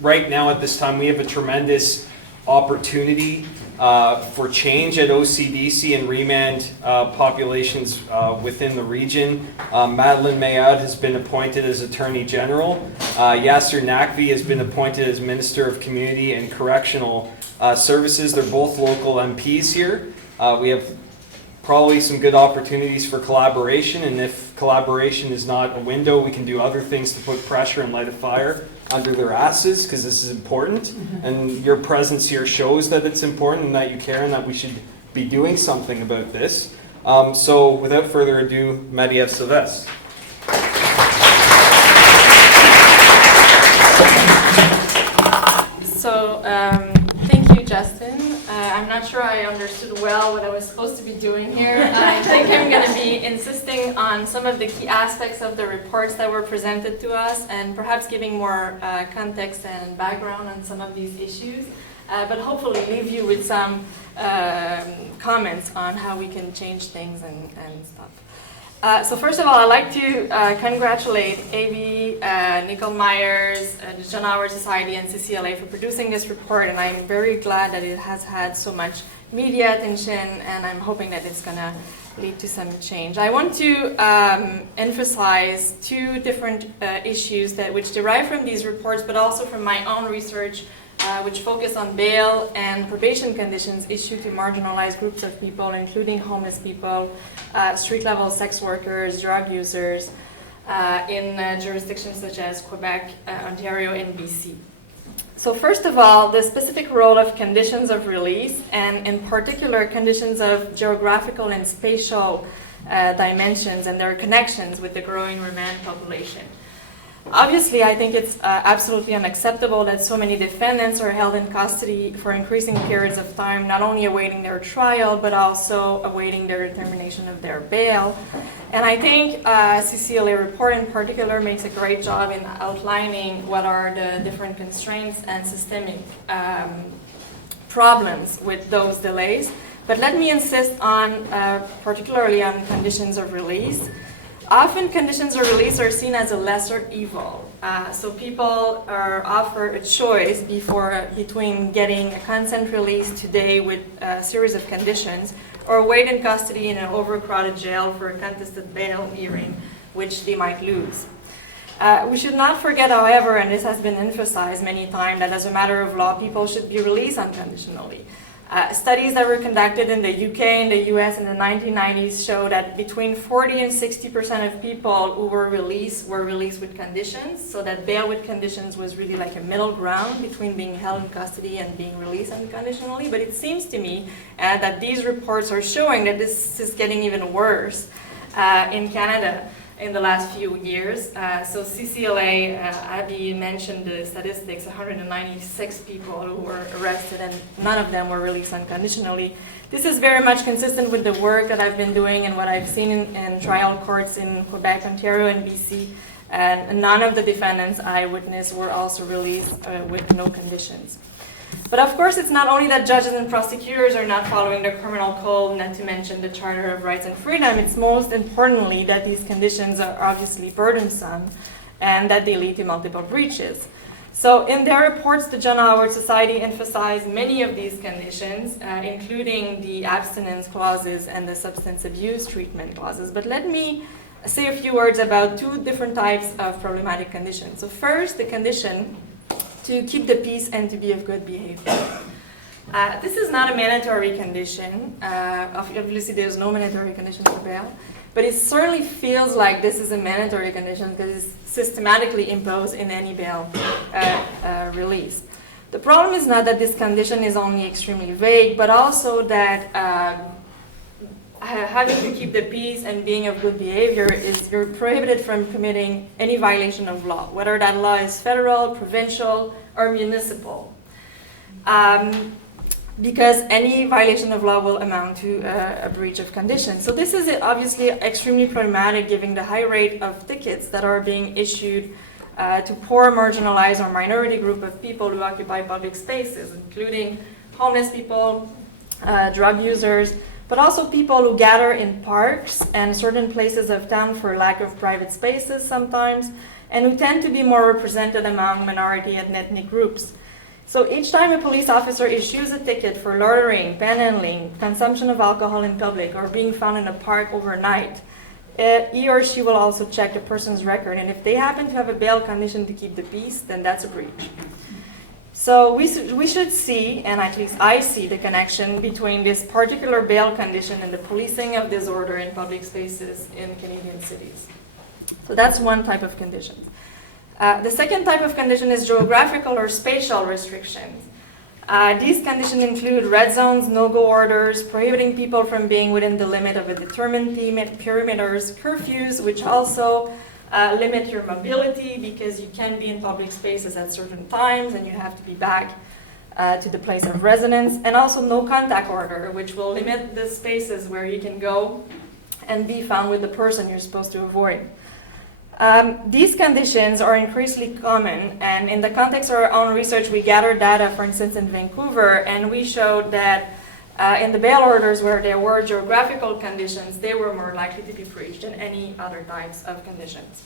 Right now at this time we have a tremendous opportunity for change at OCDC and remand populations within the region. Madeleine Mayad has been appointed as Attorney General. Yasser Naqvi has been appointed as Minister of Community and Correctional Services. They're both local MPs here. We have probably some good opportunities for collaboration, and if collaboration is not a window, we can do other things to put pressure and light a fire under their asses, because this is important, and your presence here shows that it's important and that you care and that we should be doing something about this. So without further ado, Marie-Ève Sylvestre. So, thank you, Justin. I'm not sure I understood well what I was supposed to be doing here. I think I'm going to be insisting on some of the key aspects of the reports that were presented to us and perhaps giving more context and background on some of these issues. but hopefully leave you with some comments on how we can change things and stuff. So first of all, I'd like to congratulate AB, Nicole Myers, the John Howard Society, and CCLA for producing this report, and I'm very glad that it has had so much media attention, and I'm hoping that it's going to lead to some change. I want to emphasize two different issues which derive from these reports, but also from my own research, which focus on bail and probation conditions issued to marginalized groups of people, including homeless people, street-level sex workers, drug users, in jurisdictions such as Quebec, Ontario, and BC. So first of all, the specific role of conditions of release, and in particular conditions of geographical and spatial dimensions and their connections with the growing remand population. Obviously, I think it's absolutely unacceptable that so many defendants are held in custody for increasing periods of time, not only awaiting their trial, but also awaiting their determination of their bail. And I think CCLA report in particular makes a great job in outlining what are the different constraints and systemic problems with those delays. But let me insist on, particularly on conditions of release. Often conditions of release are seen as a lesser evil. So people are offered a choice between getting a consent release today with a series of conditions, or wait in custody in an overcrowded jail for a contested bail hearing, which they might lose. We should not forget, however, and this has been emphasized many times, that as a matter of law, people should be released unconditionally. Studies that were conducted in the UK and the US in the 1990s show that between 40 and 60% of people who were released with conditions, so that bail with conditions was really like a middle ground between being held in custody and being released unconditionally. But it seems to me that these reports are showing that this is getting even worse in Canada in the last few years. So CCLA, Abby mentioned the statistics, 196 people who were arrested and none of them were released unconditionally. This is very much consistent with the work that I've been doing and what I've seen in trial courts in Quebec, Ontario, and BC. And none of the defendants I witnessed were also released with no conditions. But of course, it's not only that judges and prosecutors are not following the criminal code, not to mention the Charter of Rights and Freedom. It's most importantly that these conditions are obviously burdensome and that they lead to multiple breaches. So in their reports, the John Howard Society emphasized many of these conditions, including the abstinence clauses and the substance abuse treatment clauses. But let me say a few words about two different types of problematic conditions. So first, the condition to keep the peace and to be of good behavior. This is not a mandatory condition. Obviously, there's no mandatory condition for bail, but it certainly feels like this is a mandatory condition because it's systematically imposed in any bail release. The problem is not that this condition is only extremely vague, but also that having to keep the peace and being of good behavior you're prohibited from committing any violation of law, whether that law is federal, provincial, or municipal. Because any violation of law will amount to a breach of conditions. So this is obviously extremely problematic given the high rate of tickets that are being issued to poor, marginalized, or minority group of people who occupy public spaces, including homeless people, drug users, but also people who gather in parks and certain places of town for lack of private spaces sometimes, and who tend to be more represented among minority and ethnic groups. So each time a police officer issues a ticket for loitering, panhandling, consumption of alcohol in public, or being found in a park overnight, he or she will also check the person's record, and if they happen to have a bail condition to keep the peace, then that's a breach. So we should see, and at least I see, the connection between this particular bail condition and the policing of disorder in public spaces in Canadian cities. So that's one type of condition. The second type of condition is geographical or spatial restrictions. These conditions include red zones, no-go orders, prohibiting people from being within the limit of a determined perimeters, curfews, which also limit your mobility because you can be in public spaces at certain times and you have to be back to the place of residence, and also no contact order, which will limit the spaces where you can go and be found with the person you're supposed to avoid. These conditions are increasingly common, and in the context of our own research, we gathered data, for instance, in Vancouver, and we showed that in the bail orders where there were geographical conditions, they were more likely to be breached than any other types of conditions.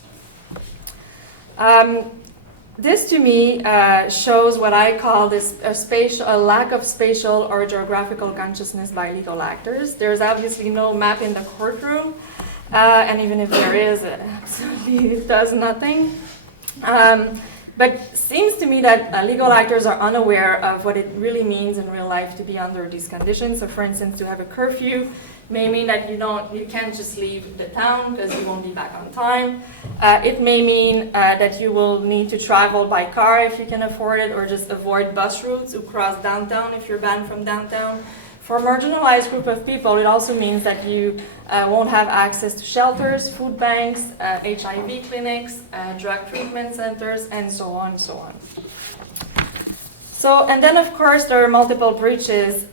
This to me shows what I call a lack of spatial or geographical consciousness by legal actors. There's obviously no map in the courtroom, and even if there is, it absolutely does nothing. But it seems to me that legal actors are unaware of what it really means in real life to be under these conditions. So for instance, to have a curfew may mean that you can't just leave the town because you won't be back on time. It may mean that you will need to travel by car if you can afford it, or just avoid bus routes to cross downtown if you're banned from downtown. For a marginalized group of people, it also means that you won't have access to shelters, food banks, HIV clinics, drug treatment centers, and so on and so on. So, and then of course there are multiple breaches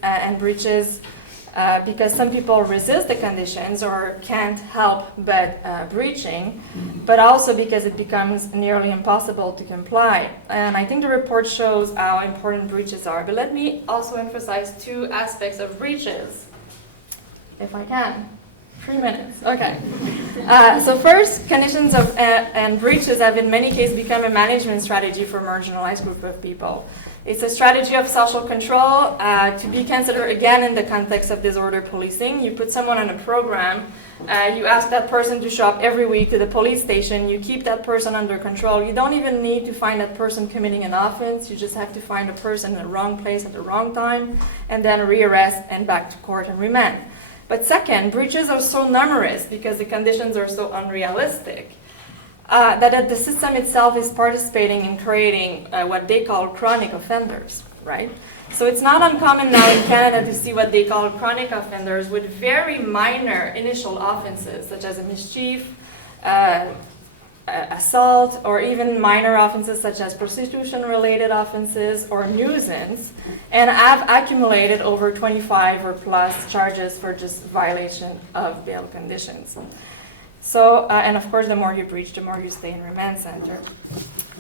because some people resist the conditions or can't help but breaching, but also because it becomes nearly impossible to comply. And I think the report shows how important breaches are. But let me also emphasize two aspects of breaches, if I can. 3 minutes, okay. So first, conditions and breaches have in many cases become a management strategy for a marginalized group of people. It's a strategy of social control to be considered again in the context of disorder policing. You put someone on a program, you ask that person to show up every week to the police station, you keep that person under control. You don't even need to find that person committing an offense, you just have to find a person in the wrong place at the wrong time, and then rearrest and back to court and remand. But second, breaches are so numerous because the conditions are so unrealistic that the system itself is participating in creating what they call chronic offenders, right? So it's not uncommon now in Canada to see what they call chronic offenders with very minor initial offenses, such as a mischief, assault, or even minor offenses such as prostitution-related offenses or nuisance, and have accumulated over 25 or plus charges for just violation of bail conditions. So, and of course, the more you breach, the more you stay in remand center.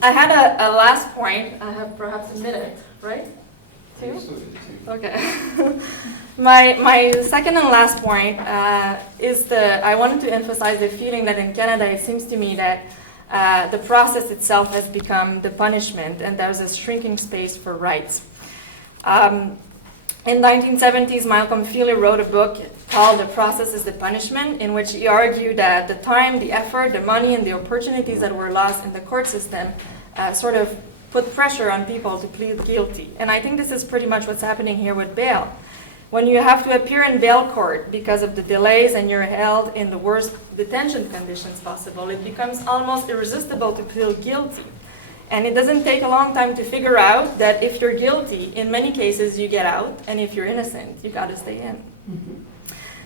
I had a last point. I have perhaps a minute, right? Two? Okay. My second and last point is I wanted to emphasize the feeling that in Canada, it seems to me that the process itself has become the punishment, and there's a shrinking space for rights. In the 1970s, Malcolm Feely wrote a book called The Process is the Punishment, in which he argued that the time, the effort, the money, and the opportunities that were lost in the court system sort of put pressure on people to plead guilty. And I think this is pretty much what's happening here with bail. When you have to appear in bail court because of the delays and you're held in the worst detention conditions possible, it becomes almost irresistible to plead guilty. And it doesn't take a long time to figure out that if you're guilty, in many cases you get out, and if you're innocent, you gotta stay in.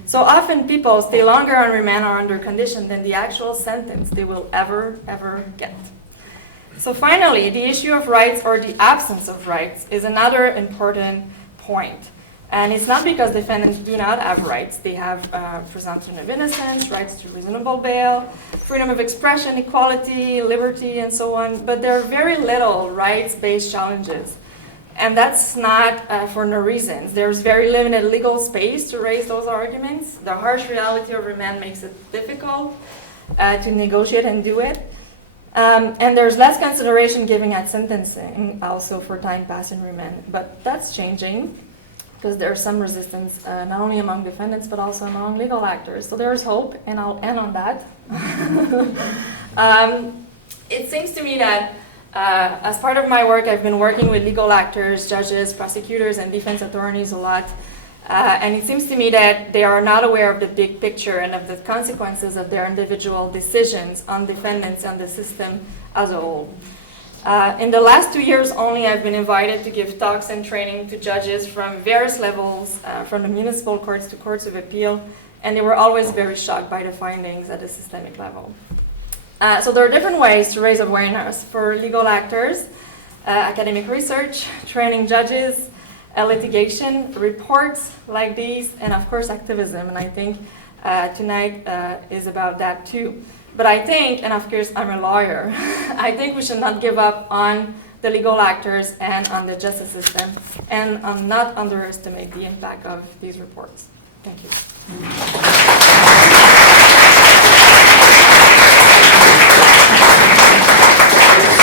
So often people stay longer on remand or under condition than the actual sentence they will ever get. So finally, the issue of rights or the absence of rights is another important point. And it's not because defendants do not have rights. They have presumption of innocence, rights to reasonable bail, freedom of expression, equality, liberty, and so on. But there are very little rights-based challenges. And that's not for no reasons. There's very limited legal space to raise those arguments. The harsh reality of remand makes it difficult to negotiate and do it. And there's less consideration given at sentencing also for time passed in remand. But that's changing, because there's some resistance not only among defendants but also among legal actors. So there's hope, and I'll end on that. It seems to me that as part of my work, I've been working with legal actors, judges, prosecutors, and defense attorneys a lot. And it seems to me that they are not aware of the big picture and of the consequences of their individual decisions on defendants and the system as a whole. In the last 2 years only, I've been invited to give talks and training to judges from various levels, from the municipal courts to courts of appeal, and they were always very shocked by the findings at the systemic level. So there are different ways to raise awareness for legal actors, academic research, training judges, litigation, reports like these, and of course activism, and I think tonight is about that too. But I think, and of course I'm a lawyer, I think we should not give up on the legal actors and on the justice system, and not underestimate the impact of these reports. Thank you.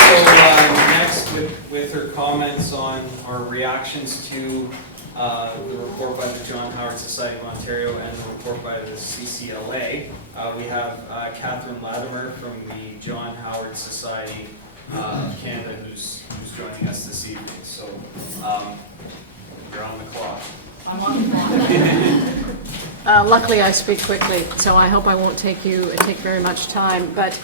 So next, with her comments on our reactions to the report by the John Howard Society of Ontario and the report by the CCLA, we have Catherine Latimer from the John Howard Society of Canada who's joining us this evening. So you're on the clock. I'm on the clock. Luckily, I speak quickly, so I hope I won't take very much time. But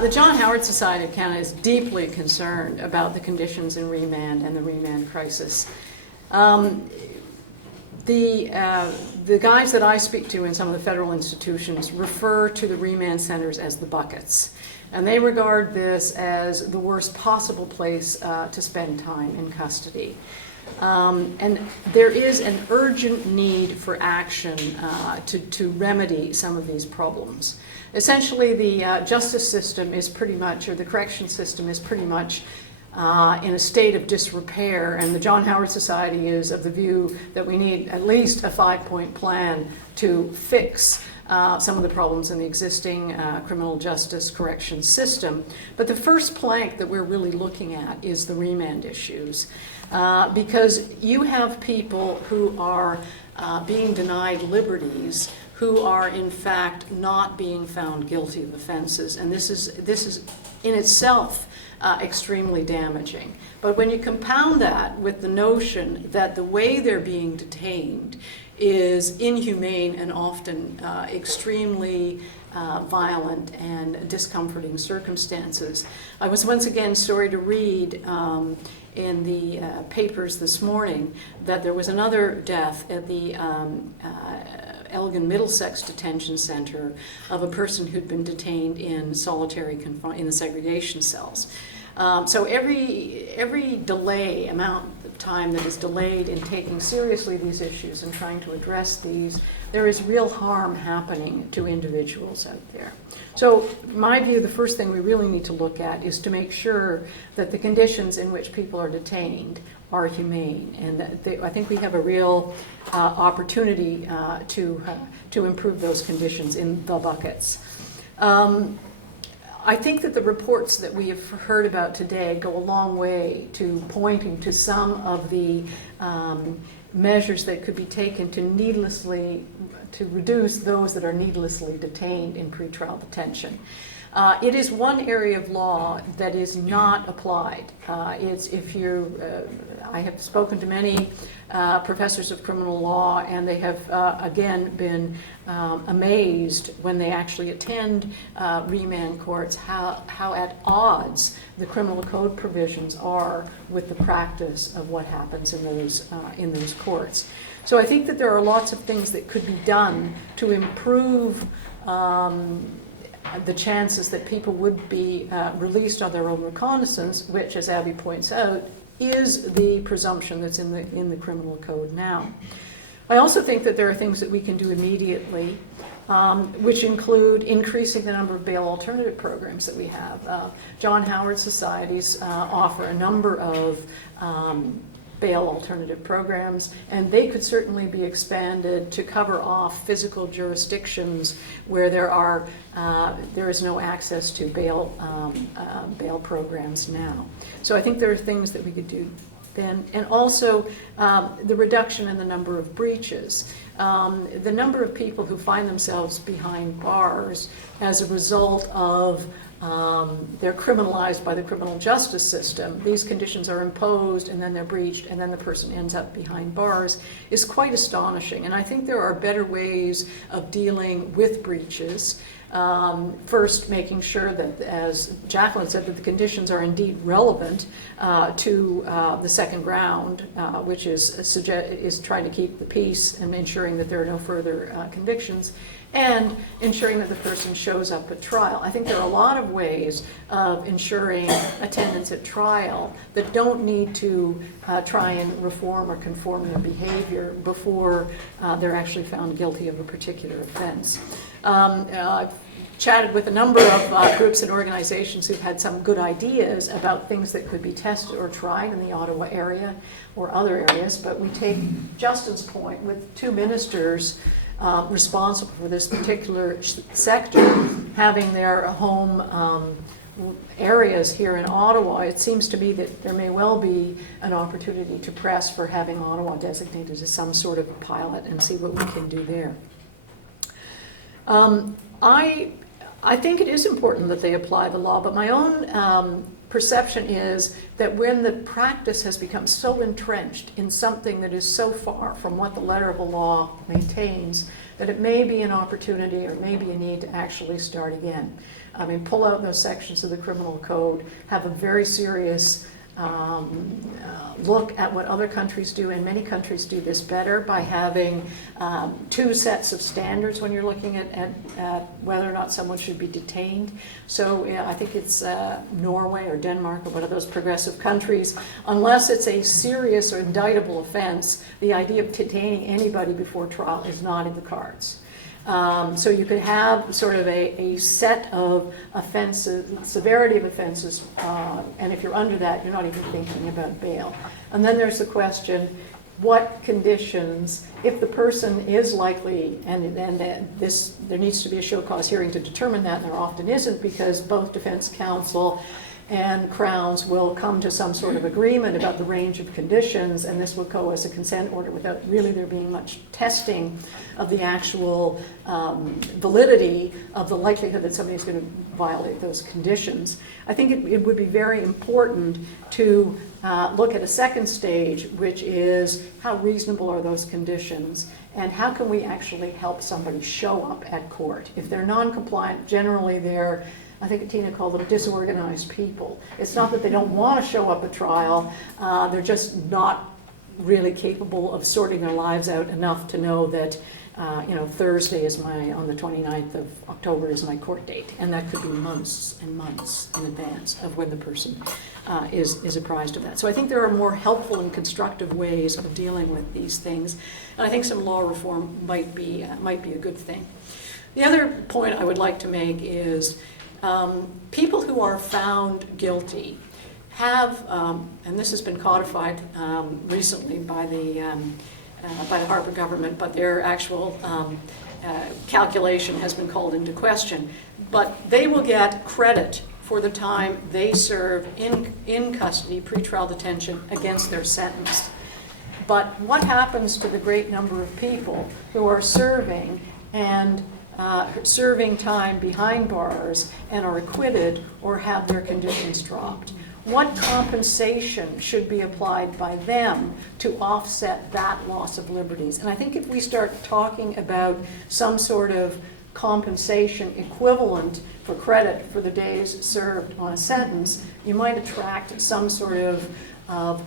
the John Howard Society of Canada is deeply concerned about the conditions in remand and the remand crisis. The guys that I speak to in some of the federal institutions refer to the remand centers as the buckets. And they regard this as the worst possible place to spend time in custody. And there is an urgent need for action to remedy some of these problems. Essentially, the justice system is pretty much, or the correction system is pretty much in a state of disrepair, and the John Howard Society is of the view that we need at least a 5-point plan to fix some of the problems in the existing criminal justice correction system. But the first plank that we're really looking at is the remand issues, because you have people who are being denied liberties who are in fact not being found guilty of offenses, and this is in itself extremely damaging. But when you compound that with the notion that the way they're being detained is inhumane and often extremely violent and discomforting circumstances. I was once again sorry to read in the papers this morning that there was another death at the Elgin Middlesex Detention Center of a person who'd been detained in solitary confinement in the segregation cells. So every delay, amount of time that is delayed in taking seriously these issues and trying to address these, there is real harm happening to individuals out there. So in my view, the first thing we really need to look at is to make sure that the conditions in which people are detained are humane, and that I think we have a real opportunity to improve those conditions in the buckets. I think that the reports that we have heard about today go a long way to pointing to some of the measures that could be taken to reduce those that are needlessly detained in pretrial detention. It is one area of law that is not applied. I have spoken to many professors of criminal law, and they have again been amazed when they actually attend remand courts how at odds the criminal code provisions are with the practice of what happens in those courts. So I think that there are lots of things that could be done to improve the chances that people would be released on their own recognizance, which, as Abby points out, is the presumption that's in the criminal code now. I also think that there are things that we can do immediately, which include increasing the number of bail alternative programs that we have. John Howard societies offer a number of bail alternative programs, and they could certainly be expanded to cover off physical jurisdictions where there is no access to bail programs now. So I think there are things that we could do then, and also the reduction in the number of breaches. The number of people who find themselves behind bars as a result of they're criminalized by the criminal justice system. These conditions are imposed and then they're breached and then the person ends up behind bars is quite astonishing. And I think there are better ways of dealing with breaches. First, making sure that, as Jacqueline said, that the conditions are indeed relevant to the second round, which is trying to keep the peace and ensuring that there are no further convictions, and ensuring that the person shows up at trial. I think there are a lot of ways of ensuring attendance at trial that don't need to try and reform or conform their behavior before they're actually found guilty of a particular offense. I've chatted with a number of groups and organizations who've had some good ideas about things that could be tested or tried in the Ottawa area or other areas. But we take Justin's point with 2 ministers responsible for this particular sector having their home areas here in Ottawa. It seems to me that there may well be an opportunity to press for having Ottawa designated as some sort of a pilot and see what we can do there. I think it is important that they apply the law, but my own perception is that when the practice has become so entrenched in something that is so far from what the letter of the law maintains, that it may be an opportunity or maybe a need to actually start again. I mean, pull out those sections of the criminal code, have a very serious look at what other countries do, and many countries do this better by having 2 sets of standards when you're looking at whether or not someone should be detained. So I think it's Norway or Denmark or one of those progressive countries. Unless it's a serious or indictable offense, the idea of detaining anybody before trial is not in the cards. So you could have sort of a set of offenses, severity of offenses, and if you're under that, you're not even thinking about bail. And then there's the question, what conditions, if the person is likely, and there needs to be a show cause hearing to determine that, and there often isn't, because both defense counsel and Crowns will come to some sort of agreement about the range of conditions, and this will go as a consent order without really there being much testing of the actual validity of the likelihood that somebody is going to violate those conditions. I think it would be very important to look at a second stage, which is how reasonable are those conditions, and how can we actually help somebody show up at court. If they're non-compliant, generally they're, I think Tina called them disorganized people. It's not that they don't want to show up at trial, they're just not really capable of sorting their lives out enough to know that Thursday is on the 29th of October is my court date. And that could be months and months in advance of when the person is apprised of that. So I think there are more helpful and constructive ways of dealing with these things. And I think some law reform might be a good thing. The other point I would like to make is people who are found guilty have, and this has been codified recently by the Harper government, but their actual calculation has been called into question. But they will get credit for the time they serve in custody, pretrial detention, against their sentence. But what happens to the great number of people who are serving and serving time behind bars and are acquitted or have their conditions dropped? What compensation should be applied by them to offset that loss of liberties? And I think if we start talking about some sort of compensation equivalent for credit for the days served on a sentence, you might attract some sort of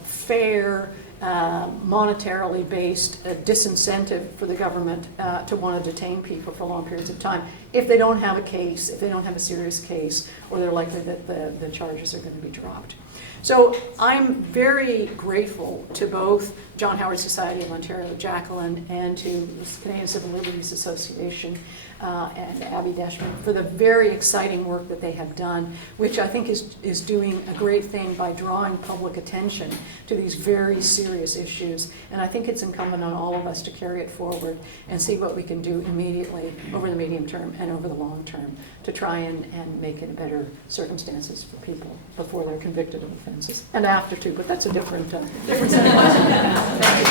fair, monetarily based disincentive for the government to want to detain people for long periods of time if they don't have a case, if they don't have a serious case, or they're likely that the charges are going to be dropped. So I'm very grateful to both John Howard Society of Ontario, Jacqueline, and to the Canadian Civil Liberties Association and Abby Deshman for the very exciting work that they have done, which I think is doing a great thing by drawing public attention to these very serious issues. And I think it's incumbent on all of us to carry it forward and see what we can do immediately over the medium term and over the long term to try and make it better circumstances for people before they're convicted of offenses. And after too, but that's a different set of questions. Thank you.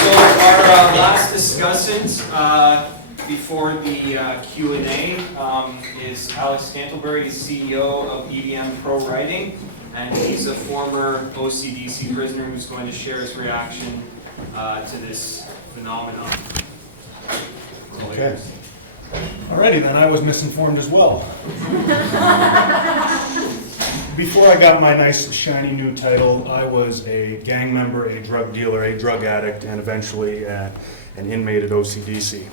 So our last discussant before the Q&A is Alex Scantlebury, CEO of EDM Pro Writing, and he's a former OCDC prisoner who's going to share his reaction to this phenomenon. Okay. Alrighty then, I was misinformed as well. Before I got my nice shiny new title, I was a gang member, a drug dealer, a drug addict, and eventually an inmate at OCDC.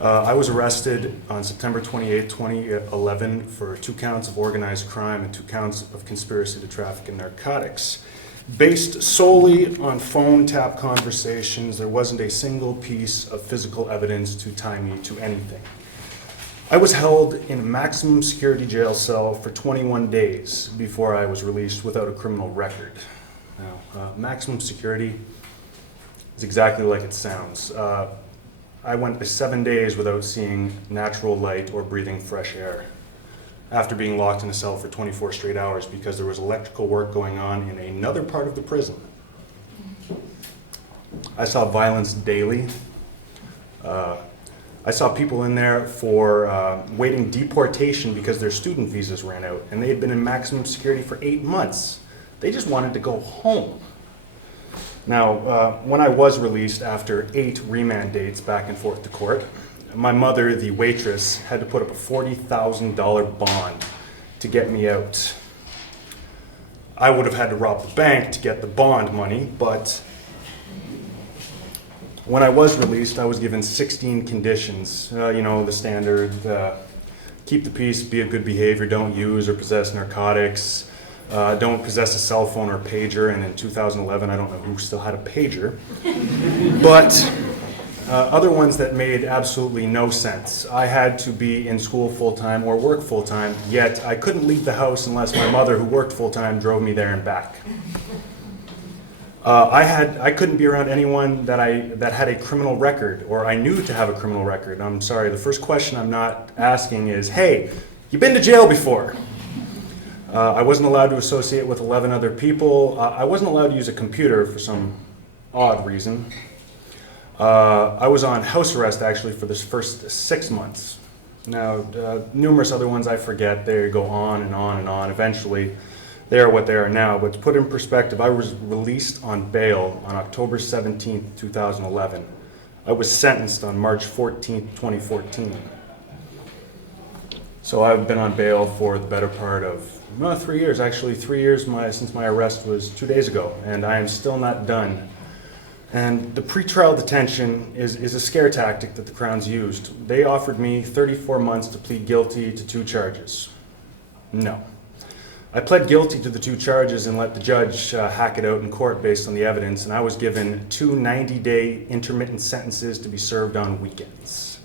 I was arrested on September 28, 2011 for 2 counts of organized crime and 2 counts of conspiracy to traffic in narcotics. Based solely on phone tap conversations, there wasn't a single piece of physical evidence to tie me to anything. I was held in a maximum security jail cell for 21 days before I was released without a criminal record. Now, maximum security is exactly like it sounds. I went 7 days without seeing natural light or breathing fresh air after being locked in a cell for 24 straight hours because there was electrical work going on in another part of the prison. I saw violence daily. I saw people in there for waiting deportation because their student visas ran out, and they had been in maximum security for 8 months. They just wanted to go home. Now, when I was released after 8 remand dates back and forth to court, my mother, the waitress, had to put up a $40,000 bond to get me out. I would have had to rob the bank to get the bond money, but when I was released, I was given 16 conditions. You know, the standard, keep the peace, be of good behavior, don't use or possess narcotics, don't possess a cell phone or pager, and in 2011, I don't know who still had a pager, but other ones that made absolutely no sense. I had to be in school full-time or work full-time, yet I couldn't leave the house unless my mother, who worked full-time, drove me there and back. I couldn't be around anyone that had a criminal record, or I knew to have a criminal record. I'm sorry, the first question I'm not asking is, hey, you been to jail before? I wasn't allowed to associate with 11 other people. I wasn't allowed to use a computer for some odd reason. I was on house arrest actually for this first 6 months. Now, numerous other ones I forget, they go on and on and on. Eventually, they are what they are now. But to put in perspective, I was released on bail on October 17th, 2011. I was sentenced on March 14th, 2014. So I've been on bail for the better part of 3 years. Actually, 3 years since my arrest was 2 days ago, and I am still not done. And the pretrial detention is a scare tactic that the Crown's used. They offered me 34 months to plead guilty to 2 charges. No. I pled guilty to the 2 charges and let the judge hack it out in court based on the evidence, and I was given 2 90-day intermittent sentences to be served on weekends.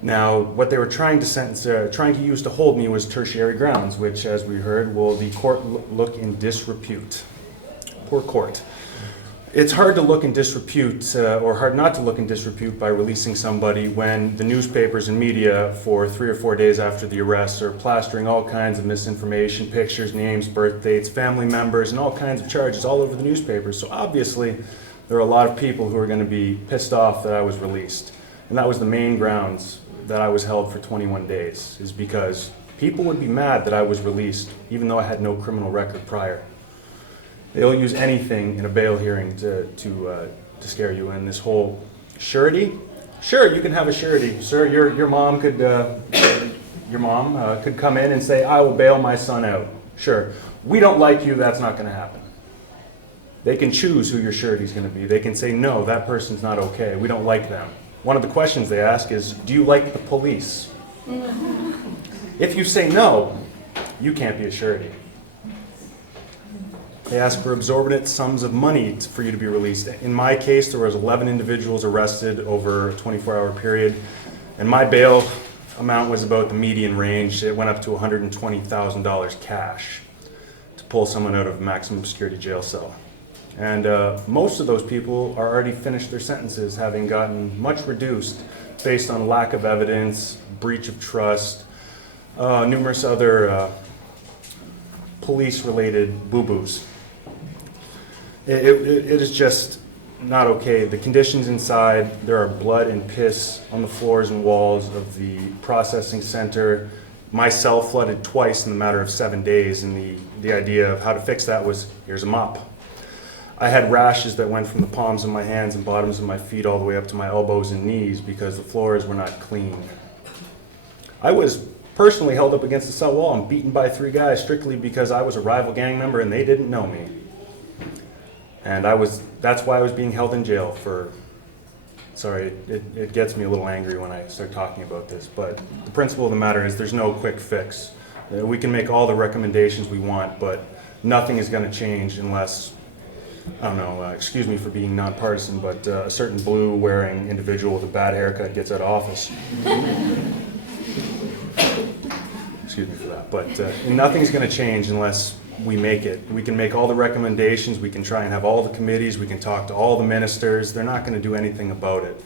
Now, what they were trying to use to hold me was tertiary grounds, which, as we heard, will the court look in disrepute. Poor court. It's hard to look in disrepute, or hard not to look in disrepute by releasing somebody when the newspapers and media for 3 or 4 days after the arrest are plastering all kinds of misinformation, pictures, names, birth dates, family members, and all kinds of charges all over the newspapers. So obviously, there are a lot of people who are going to be pissed off that I was released. And that was the main grounds that I was held for 21 days, is because people would be mad that I was released, even though I had no criminal record prior. They'll use anything in a bail hearing to scare you. And this whole surety, sure, you can have a surety, sir. Your mom could come in and say, I will bail my son out. Sure, we don't like you. That's not going to happen. They can choose who your surety is going to be. They can say, no, that person's not okay. We don't like them. One of the questions they ask is, do you like the police? If you say no, you can't be a surety. They ask for exorbitant sums of money for you to be released. In my case, there was 11 individuals arrested over a 24-hour period, and my bail amount was about the median range. It went up to $120,000 cash to pull someone out of a maximum security jail cell. And most of those people are already finished their sentences, having gotten much reduced based on lack of evidence, breach of trust, numerous other police-related boo-boos. It is just not okay. The conditions inside, there are blood and piss on the floors and walls of the processing center. My cell flooded twice in the matter of 7 days, and the idea of how to fix that was, here's a mop. I had rashes that went from the palms of my hands and bottoms of my feet all the way up to my elbows and knees because the floors were not clean. I was personally held up against the cell wall and beaten by 3 guys strictly because I was a rival gang member and they didn't know me. And that's why I was being held in jail for, sorry, it gets me a little angry when I start talking about this, but the principle of the matter is there's no quick fix. We can make all the recommendations we want, but nothing is going to change unless I don't know, excuse me for being nonpartisan, but a certain blue-wearing individual with a bad haircut gets out of office. Excuse me for that. But nothing's going to change unless we make it. We can make all the recommendations, we can try and have all the committees, we can talk to all the ministers. They're not going to do anything about it.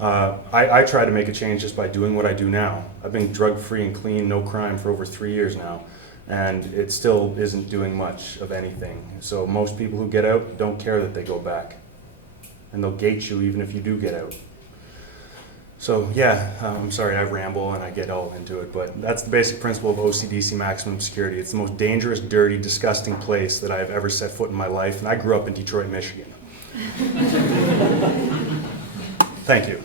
I try to make a change just by doing what I do now. I've been drug-free and clean, no crime for over 3 years now. And it still isn't doing much of anything. So most people who get out don't care that they go back. And they'll gate you even if you do get out. So yeah, I'm sorry I ramble and I get all into it, but that's the basic principle of OCDC maximum security. It's the most dangerous, dirty, disgusting place that I have ever set foot in my life, and I grew up in Detroit, Michigan. Thank you.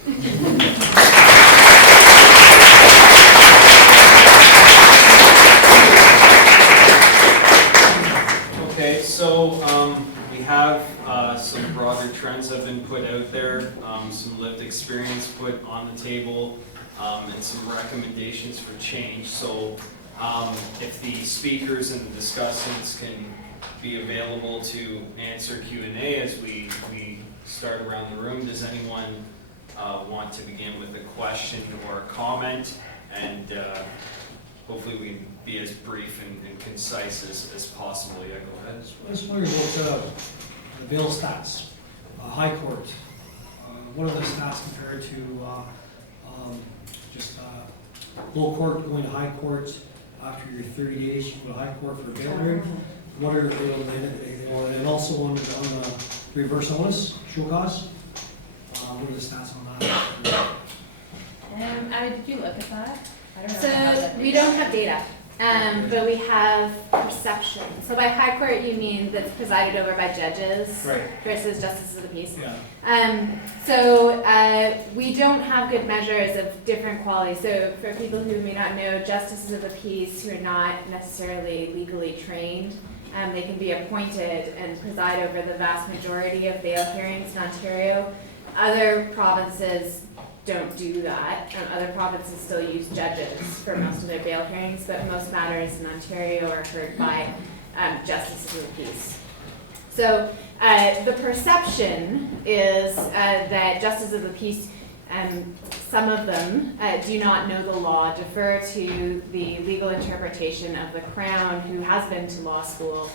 Okay, so we have some broader trends that have been put out there, some lived experience put on the table, and some recommendations for change. So if the speakers and the discussants can be available to answer Q&A as we start around the room, does anyone want to begin with a question or a comment? And hopefully we can be as brief and concise as possible. Yeah, go ahead. I was wondering about the bail stats, high court. What are the stats compared to just low court going to high court after your 30 days? You go to high court for a bail hearing. What are the bail and also on the reverse onus, show cause? What are the stats on that? Did you look at that? I don't know. So we don't have data, but we have perception. So by high court, you mean that's presided over by judges versus justices of the peace. Yeah. So we don't have good measures of different qualities. So for people who may not know, justices of the peace who are not necessarily legally trained, they can be appointed and preside over the vast majority of bail hearings in Ontario. Other provinces don't do that. Other provinces still use judges for most of their bail hearings, but most matters in Ontario are heard by justices of the peace. So the perception is that justices of the peace, some of them do not know the law, defer to the legal interpretation of the Crown, who has been to law school,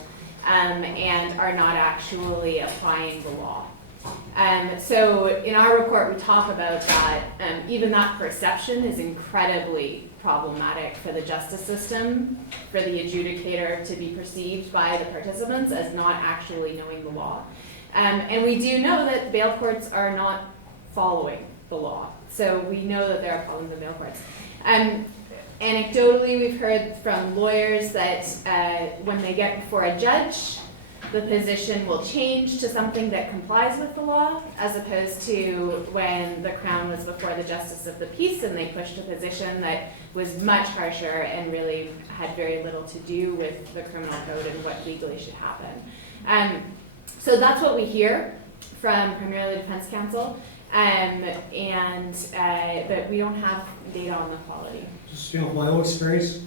and are not actually applying the law. So in our report, we talk about that. Even that perception is incredibly problematic for the justice system, for the adjudicator to be perceived by the participants as not actually knowing the law. And we do know that bail courts are not following the law. So we know that there are problems in bail courts. Anecdotally, we've heard from lawyers that when they get before a judge, the position will change to something that complies with the law, as opposed to when the Crown was before the Justice of the Peace and they pushed a position that was much harsher and really had very little to do with the criminal code and what legally should happen. So that's what we hear from primarily the Defense Counsel, but we don't have data on the quality. Just my own experience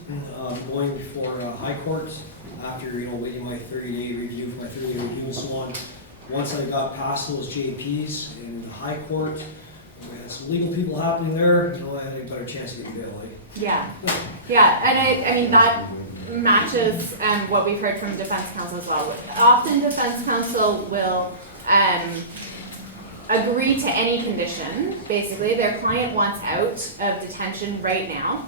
going before high court after waiting my 30-day review for my 30-day review and so on. Once I got past those JPs in the high court, we had some legal people happening there. I had a better chance of getting bail. Yeah, and I mean that matches what we've heard from Defense Counsel as well. Often Defense Counsel will agree to any condition. Basically, their client wants out of detention right now.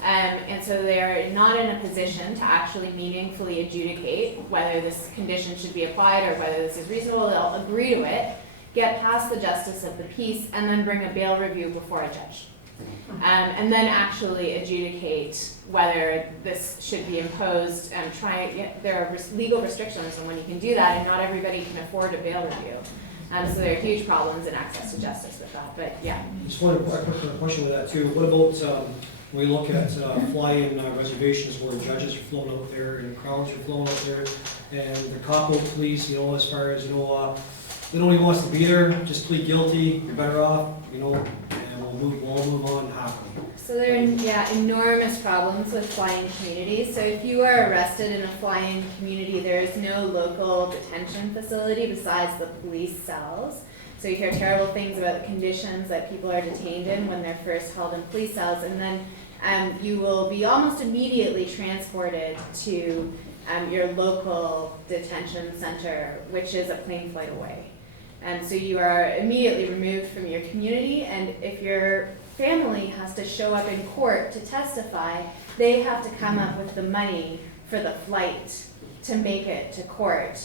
And so they're not in a position to actually meaningfully adjudicate whether this condition should be applied or whether this is reasonable. They'll agree to it, get past the Justice of the Peace, and then bring a bail review before a judge. And then actually adjudicate whether this should be imposed. There are legal restrictions on when you can do that, and not everybody can afford a bail review. So there are huge problems in access to justice with that, but yeah. Just one quick question with that too. What about when we look at fly-in reservations where judges are flown out there and crowds are flown out there, and the Capo police, as far as, they don't even want us to be there, just plead guilty, you're better off, and we'll we'll move on happily. So there are enormous problems with fly-in communities. So if you are arrested in a fly-in community, there is no local detention facility besides the police cells. So you hear terrible things about the conditions that people are detained in when they're first held in police cells, and then you will be almost immediately transported to your local detention center, which is a plane flight away. And so you are immediately removed from your community, and if your family has to show up in court to testify, they have to come up with the money for the flight to make it to court.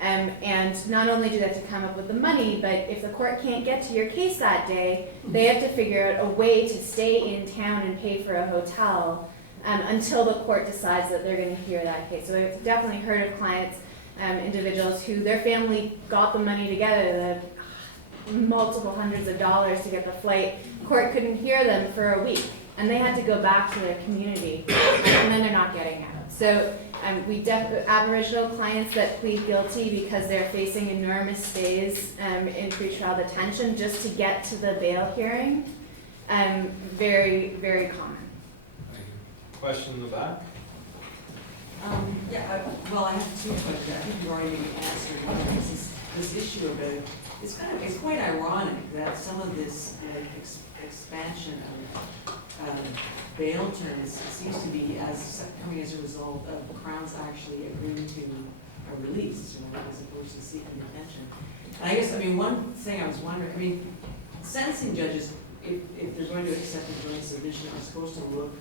And not only do they have to come up with the money, but if the court can't get to your case that day, they have to figure out a way to stay in town and pay for a hotel until the court decides that they're going to hear that case. So I've definitely heard of clients, individuals who their family got the money together, the multiple hundreds of dollars to get the flight. Court couldn't hear them for a week, and they had to go back to their community, and then they're not getting out. So Aboriginal clients that plead guilty because they're facing enormous stays in pretrial detention just to get to the bail hearing, very, very common. Question in the back? Well, I have two questions. I think you've already answered one. This issue of it, it's quite ironic that some of this expansion of bail terms seems to be coming as a result of Crown's actually agreeing to a release, as opposed to seeking detention. And I guess, one thing I was wondering, sentencing judges, if they're going to accept a joint submission, are supposed to look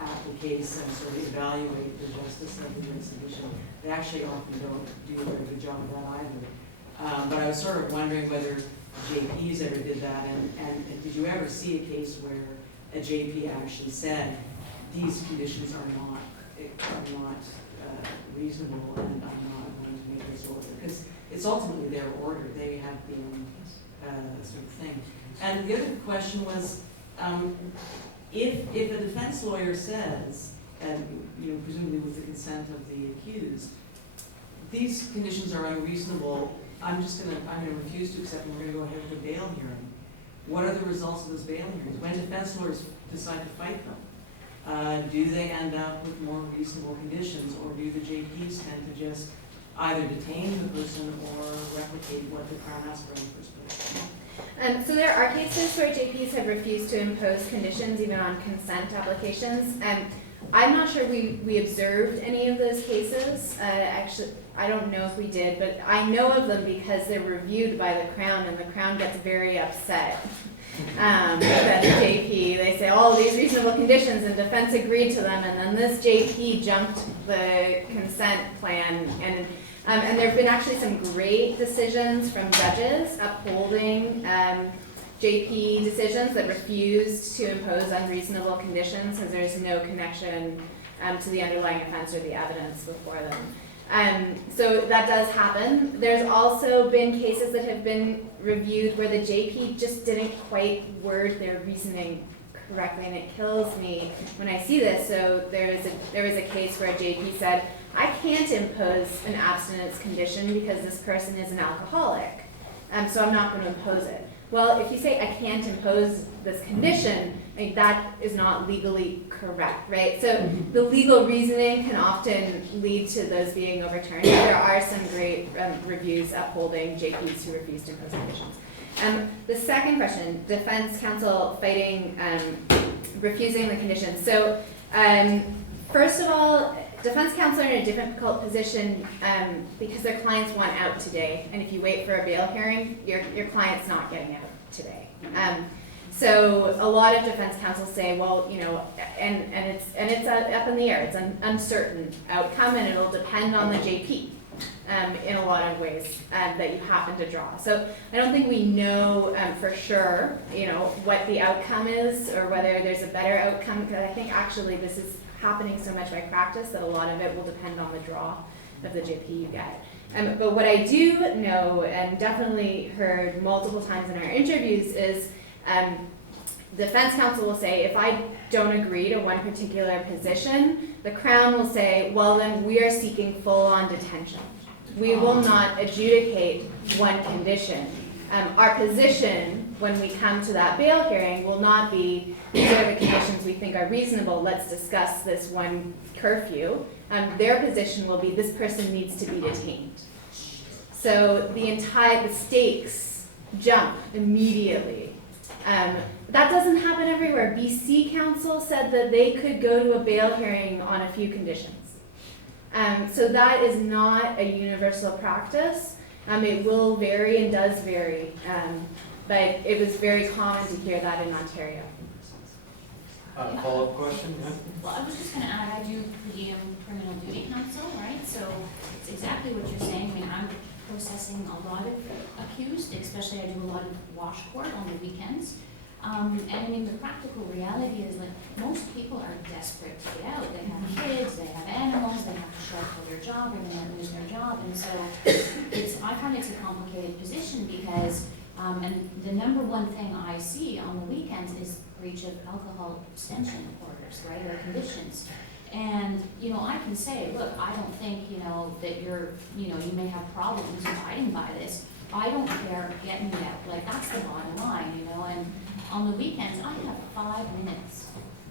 at the case and sort of evaluate the justice of the joint submission. They actually often don't do a very good job of that either. But I was sort of wondering whether JPs ever did that, and did you ever see a case where a JP actually said, these conditions are not reasonable, and I'm not going to make this order? Because it's ultimately their order. They have the sort of thing. And the other question was, if a defense lawyer says, and presumably with the consent of the accused, these conditions are unreasonable, I'm going to refuse to accept, and we're going to go ahead with a bail hearing. What are the results of those bail hearings? When defense lawyers decide to fight them, do they end up with more reasonable conditions, or do the JPs tend to just either detain the person or replicate what the Crown asked for in the first place? So there are cases where JPs have refused to impose conditions even on consent applications. I'm not sure we observed any of those cases. Actually, I don't know if we did, but I know of them because they're reviewed by the Crown, and the Crown gets very upset that the JP, they say all these reasonable conditions and defense agreed to them, and then this JP jumped the consent plan. And there have been actually some great decisions from judges upholding JP decisions that refused to impose unreasonable conditions because there's no connection to the underlying offense or the evidence before them. So that does happen. There's also been cases that have been reviewed where the JP just didn't quite word their reasoning correctly, and it kills me when I see this. So there was a case where a JP said, I can't impose an abstinence condition because this person is an alcoholic, so I'm not going to impose it. Well, if you say I can't impose this condition, that is not legally correct, right? So the legal reasoning can often lead to those being overturned. There are some great reviews upholding JPs who refuse to impose conditions. The second question, defense counsel fighting, refusing the conditions. So first of all, defense counsel are in a difficult position because their clients want out today, and if you wait for a bail hearing, your client's not getting out today. So a lot of defense counsel say, well, and it's up in the air. It's an uncertain outcome, and it'll depend on the JP in a lot of ways that you happen to draw. So I don't think we know for sure, what the outcome is or whether there's a better outcome, because I think actually this is happening so much by practice that a lot of it will depend on the draw of the JP you get. But what I do know, and definitely heard multiple times in our interviews, is defense counsel will say, if I don't agree to one particular position, the Crown will say, well, then we are seeking full-on detention. We will not adjudicate one condition. Our position when we come to that bail hearing will not be, these are the conditions we think are reasonable, let's discuss this one curfew. Their position will be, this person needs to be detained. So the stakes jump immediately. That doesn't happen everywhere. BC Council said that they could go to a bail hearing on a few conditions. So that is not a universal practice. It will vary and does vary, but it was very common to hear that in Ontario. Follow-up question, yeah? Well, I was just gonna add, I do per diem criminal duty counsel, right? So it's exactly what you're saying. I mean, I'm processing a lot of accused, especially I do a lot of wash court on the weekends. And I mean, the practical reality is like most people are desperate to get out. They have kids, they have animals, they have to show up for their job, or they might lose their job. And so I find it's a complicated position because, and the number one thing I see on the weekends is breach of alcohol abstention orders, right, or conditions. And, you know, I can say, look, I don't think, you know, that you're, you know, you may have problems abiding by this. I don't care, get me out. Like, that's the bottom line, you know, and on the weekends, I have 5 minutes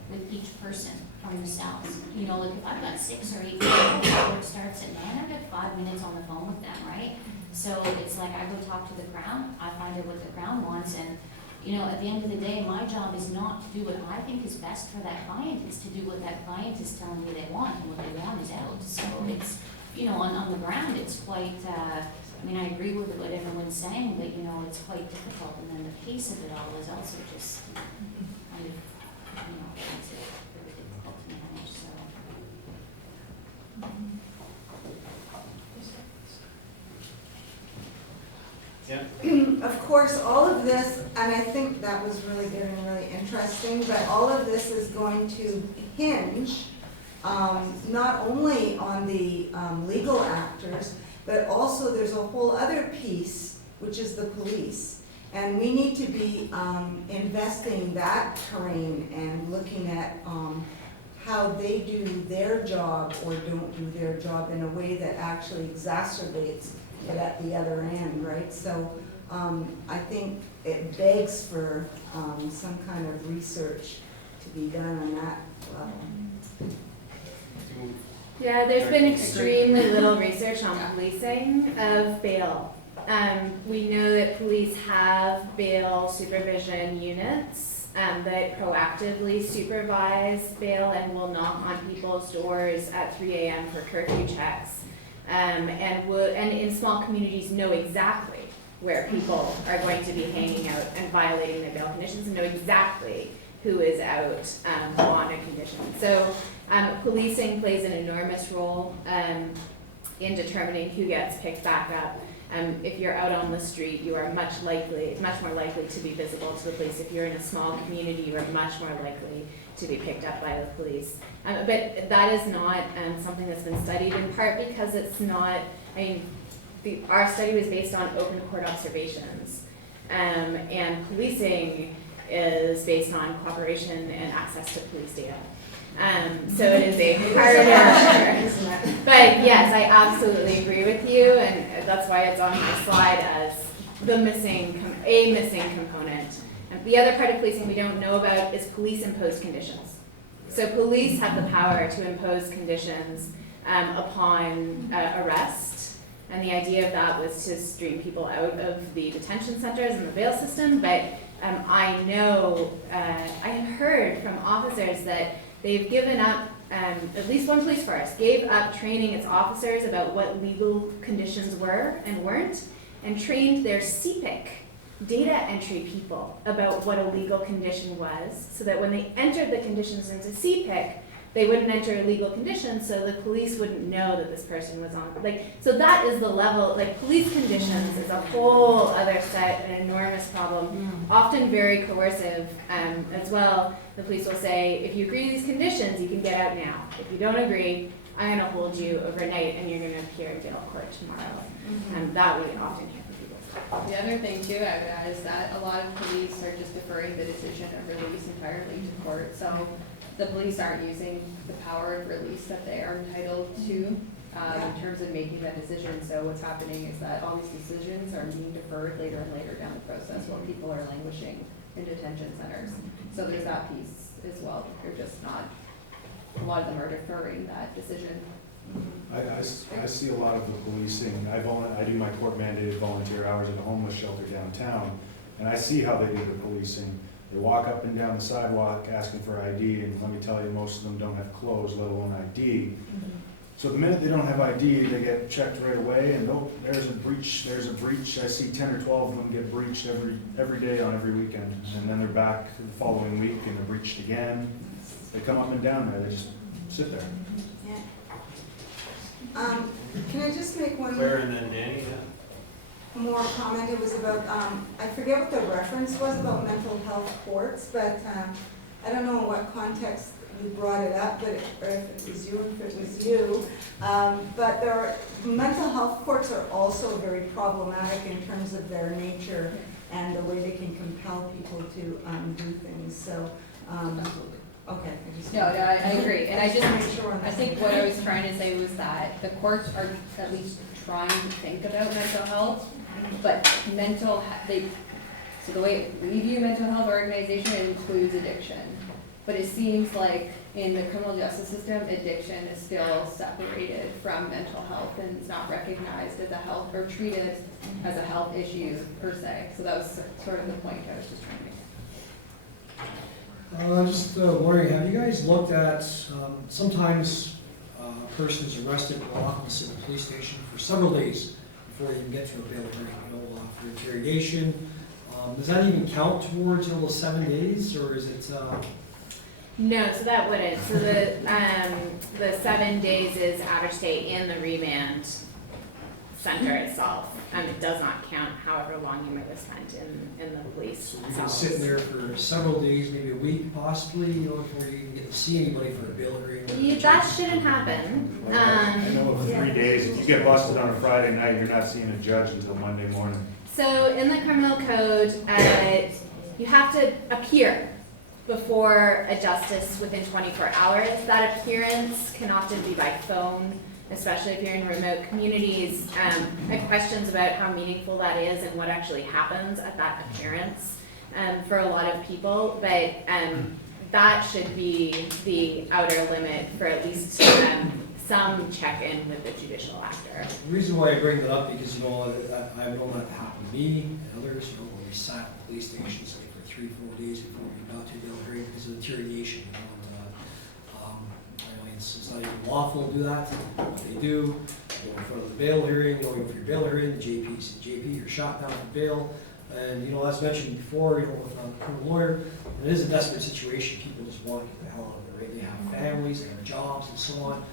with each person from the cells. You know, like if I've got 6 or 8 people, work starts at 9, I've got 5 minutes on the phone with them, right? So it's like I go talk to the Crown, I find out what the Crown wants, and you know, at the end of the day, my job is not to do what I think is best for that client, it's to do what that client is telling me they want, and what they want is out. So it's, you know, on the ground, it's quite, I mean, I agree with what everyone's saying, but you know, it's quite difficult, and then the pace of it all is also just kind of, you know, makes it very difficult to manage, so. Yeah. Of course, all of this, and I think that was really good and really interesting, but all of this is going to hinge not only on the legal actors, but also there's a whole other piece, which is the police. And we need to be investing that terrain and looking at how they do their job or don't do their job in a way that actually exacerbates it at the other end, right? So I think it begs for some kind of research to be done on that level. Yeah, there's been extremely little research on policing of bail. We know that police have bail supervision units that proactively supervise bail and will knock on people's doors at 3 a.m. for curfew checks. And in small communities know exactly where people are going to be hanging out and violating their bail conditions, and know exactly who is out on a condition. So policing plays an enormous role in determining who gets picked back up. If you're out on the street, you are much more likely to be visible to the police. If you're in a small community, you are much more likely to be picked up by the police. But that is not something that's been studied, in part because it's not, I mean, our study was based on open court observations. And policing is based on cooperation and access to police data. So it is a harder, but yes, I absolutely agree with you, and that's why it's on my slide as the missing component. And the other part of policing we don't know about is police-imposed conditions. So police have the power to impose conditions upon arrest, and the idea of that was to stream people out of the detention centers and the bail system, but I know, I have heard from officers that they've given up, at least one police force gave up training its officers about what legal conditions were and weren't, and trained their CPEP data entry people about what a legal condition was, so that when they entered the conditions into CPEP, they wouldn't enter illegal conditions, so the police wouldn't know that this person was on. So that is the level, police conditions is a whole other set, an enormous problem, often very coercive as well. The police will say, if you agree to these conditions, you can get out now. If you don't agree, I'm gonna hold you overnight and you're gonna appear in bail court tomorrow. That we often hear from people. The other thing too I would add is that a lot of police are just deferring the decision of release entirely to court. So the police aren't using the power of release that they are entitled to in terms of making that decision. So what's happening is that all these decisions are being deferred later and later down the process while people are languishing in detention centers. So there's that piece as well. They're just not, a lot of them are deferring that decision. I see a lot of the policing. I do my court mandated volunteer hours at a homeless shelter downtown, and I see how they do the policing. They walk up and down the sidewalk asking for ID, and let me tell you, most of them don't have clothes, let alone ID. So the minute they don't have ID, they get checked right away, and oh, there's a breach, there's a breach. I see 10 or 12 of them get breached every day on every weekend, and then they're back the following week and they're breached again. They come up and down there, they just sit there. Can I just make one Claire and then Danny, more comment? It was about, I forget what the reference was about mental health courts, but I don't know in what context you brought it up, but or if it was you, if it was you. But mental health courts are also very problematic in terms of their nature and the way they can compel people to do things. So, okay. I agree. And I just, make sure I think what I was trying to say was that the courts are at least trying to think about mental health, but so the way we view mental health organization, it includes addiction. But it seems like in the criminal justice system, addiction is still separated from mental health and is not recognized as a health or treated as a health issue per se. So that was sort of the point I was just trying to make. Just wondering, have you guys looked at, sometimes a person is arrested or often sit in the police station for several days before you can get to a bail hearing, for interrogation. Does that even count towards the 7 days, or is it? No, so that wouldn't. So the 7 days is average stay in the remand center itself. It does not count however long you might have spent in the police So you've been cells. sitting there for several days, maybe a week possibly, before you can get to see anybody for a bail hearing. That shouldn't happen. I know of 3 days. If you get busted on a Friday night, you're not seeing a judge until Monday morning. So in the criminal code, you have to appear before a justice within 24 hours. That appearance can often be by phone, especially if you're in remote communities. I have questions about how meaningful that is and what actually happens at that appearance for a lot of people, but that should be the outer limit for at least some check-in with the judicial actor. The reason why I bring that up because, I've known that happen to me and others, when we sat in police stations for 3-4 days before we got to bail hearing because of interrogation. It's not even lawful to do that, but they do. Go in front of the bail hearing, going for your bail hearing, the JP says, JP, you're shot down for bail. And, as mentioned before, with a criminal lawyer, it is a desperate situation. People just want to get the hell out of there, right? They have families, they have jobs, and so on.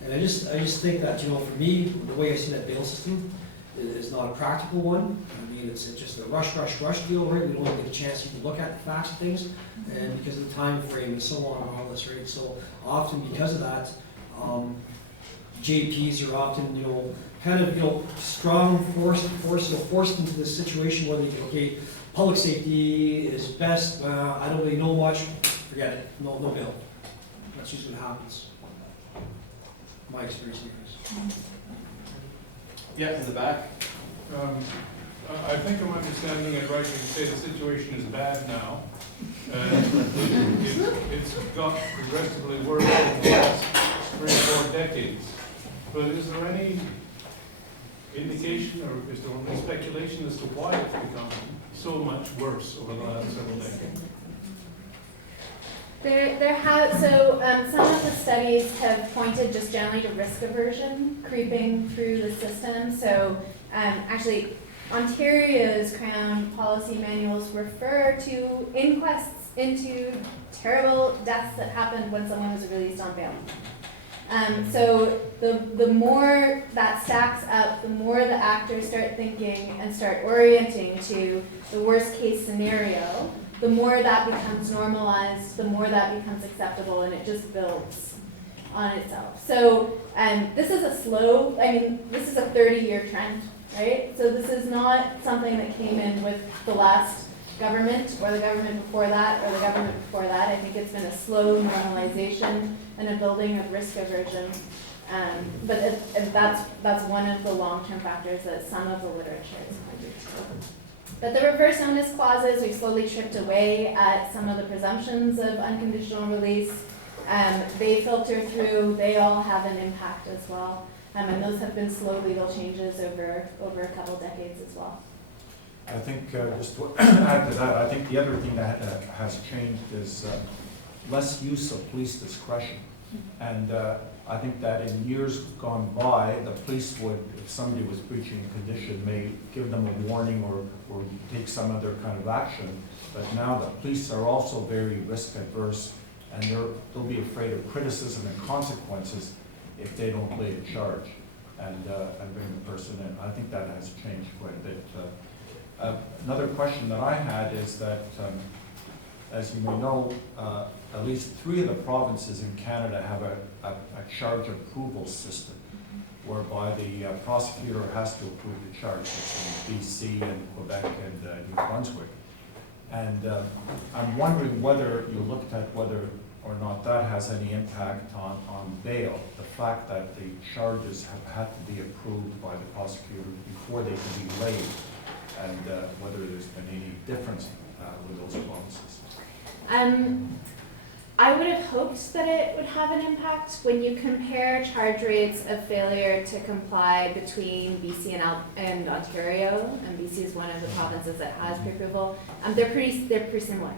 And I just think that, for me, the way I see that bail system is not a practical one. I mean, it's just a rush deal, right? We don't even get a chance to even look at the facts of things, and because of the time frame and so on and all this, right? So often because of that, JPs are often, strong, forced into this situation where they go, okay, public safety is best, I don't really know much, forget it, no bail. That's usually what happens. My experience anyways. Yeah, in the back. I think I'm understanding it right when you say the situation is bad now. It's got progressively worse in the last 3 or 4 decades. But is there any indication or is there any speculation as to why it's become so much worse over the last several decades? Some of the studies have pointed just generally to risk aversion creeping through the system. So actually, Ontario's Crown policy manuals refer to inquests into terrible deaths that happened when someone was released on bail. So the more that stacks up, the more the actors start thinking and start orienting to the worst case scenario, the more that becomes normalized, the more that becomes acceptable, and it just builds on itself. So this is this is a 30-year trend, right? So this is not something that came in with the last government or the government before that or the government before that. I think it's been a slow normalization and a building of risk aversion But that's one of the long-term factors that some of the literature is pointing to. But the reverse onus clauses, we've slowly chipped away at some of the presumptions of unconditional release. They filter through, they all have an impact as well. And those have been slow legal changes over a couple decades as well. I think, just to add to that, I think the other thing that has changed is less use of police discretion. And I think that in years gone by, the police would, if somebody was breaching a condition, may give them a warning or take some other kind of action. But now the police are also very risk adverse, and they'll be afraid of criticism and consequences if they don't lay a charge and bring the person in. I think that has changed quite a bit. Another question that I had is that, as you may know, at least 3 of the provinces in Canada have a charge approval system, whereby the prosecutor has to approve the charge. It's in BC and Quebec and New Brunswick. And I'm wondering whether you looked at whether or not that has any impact on bail, the fact that the charges have had to be approved by the prosecutor before they can be laid, and whether there's been any difference with those provinces. I would have hoped that it would have an impact. When you compare charge rates of failure to comply between BC and Ontario, and BC is one of the provinces that has pre-approval, they're pretty similar.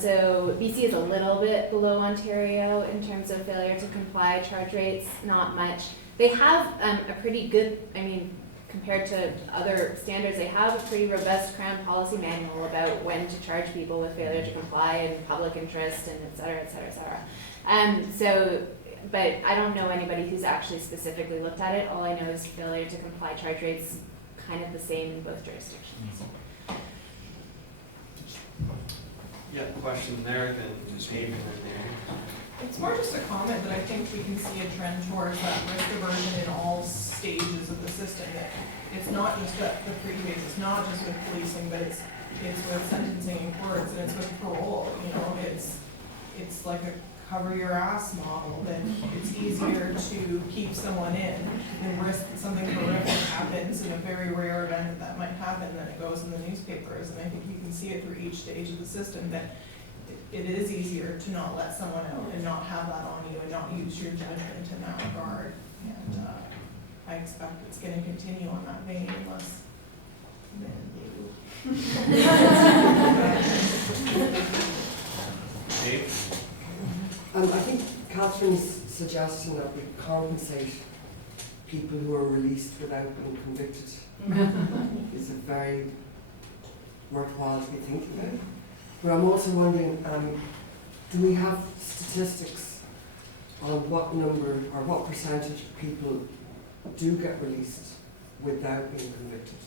So BC is a little bit below Ontario in terms of failure to comply charge rates, not much. They have a pretty good, compared to other standards, they have a pretty robust Crown policy manual about when to charge people with failure to comply and public interest and et cetera, et cetera, et cetera. But I don't know anybody who's actually specifically looked at it. All I know is failure to comply charge rates kind of the same in both jurisdictions. Yeah, question there, then just Haven right there. It's more just a comment that I think we can see a trend towards that risk aversion in all stages of the system. That it's not just the pre-phase, it's not just with policing, but it's with sentencing and courts, and it's with parole. It's like a cover your ass model, that it's easier to keep someone in and risk that something horrific happens in a very rare event that might happen, and then it goes in the newspapers. And I think you can see it through each stage of the system that it is easier to not let someone out and not have that on you and not use your judgment in that regard. And I expect it's going to continue on that vein unless I think Catherine's suggestion that we compensate people who are released without being convicted is a very worthwhile to be thinking about. But I'm also wondering, do we have statistics on what number or what percentage of people do get released without being convicted?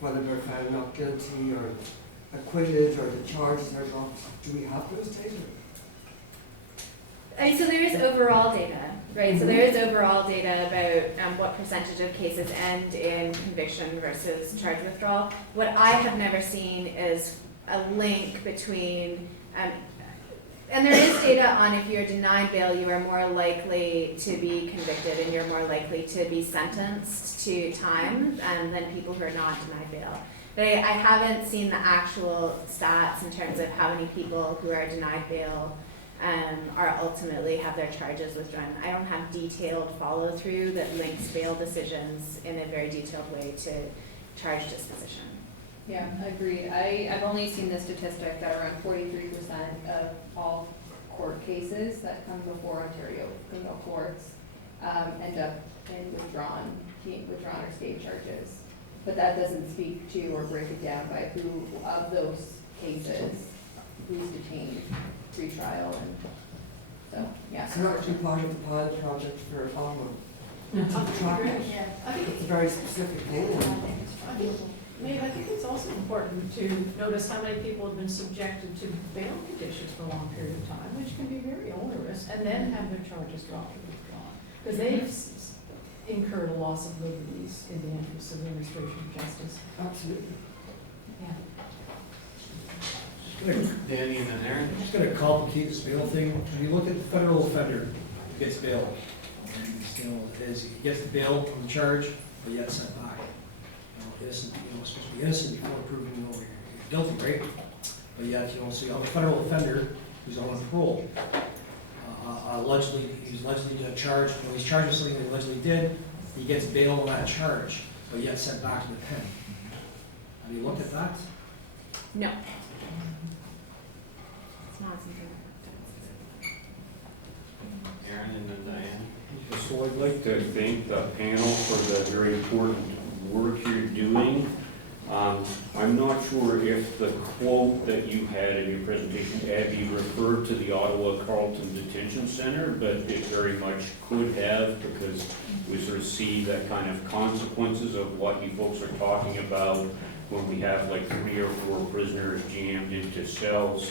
Whether they're found not guilty or acquitted or the charges are dropped. Do we have those data? So there is overall data, right? So there is overall data about what percentage of cases end in conviction versus charge withdrawal. What I have never seen is a link between, and there is data on if you're denied bail, you are more likely to be convicted and you're more likely to be sentenced to time than people who are not denied bail. But I haven't seen the actual stats in terms of how many people who are denied bail are ultimately have their charges withdrawn. I don't have detailed follow through that links bail decisions in a very detailed way to charge disposition. Yeah, I agree. I've only seen the statistic that around 43% of all court cases that come before Ontario criminal courts end up in withdrawn or state charges. But that doesn't speak to or break it down by who of those cases who's detained pre-trial, and so yeah. So actually part of the pilot project for Ottawa. I think it's a very specific thing. Maeve, I think it's also important to notice how many people have been subjected to bail conditions for a long period of time, which can be very onerous, and then have their charges dropped or withdrawn. Because they've incurred a loss of liberties in the interest of the administration of justice. Absolutely. Yeah. Danny and then Aaron. I'm just going to complicate this bail thing. When you look at the federal offender who gets bail, and still is, he gets the bail on the charge, but yet sent back. Innocent, supposed to be innocent before proven, you're guilty, right? But yet, so you have a federal offender who's on parole. He's allegedly charged, he's charged with something that he allegedly did, he gets bail on that charge, but yet sent back to the pen. Have you looked at that? No. It's not something. Aaron and then Diane. So I'd like to thank the panel for the very important work you're doing. I'm not sure if the quote that you had in your presentation, Abby, referred to the Ottawa Carleton Detention Center, but it very much could have, because we sort of see that kind of consequences of what you folks are talking about when we have like 3 or 4 prisoners jammed into cells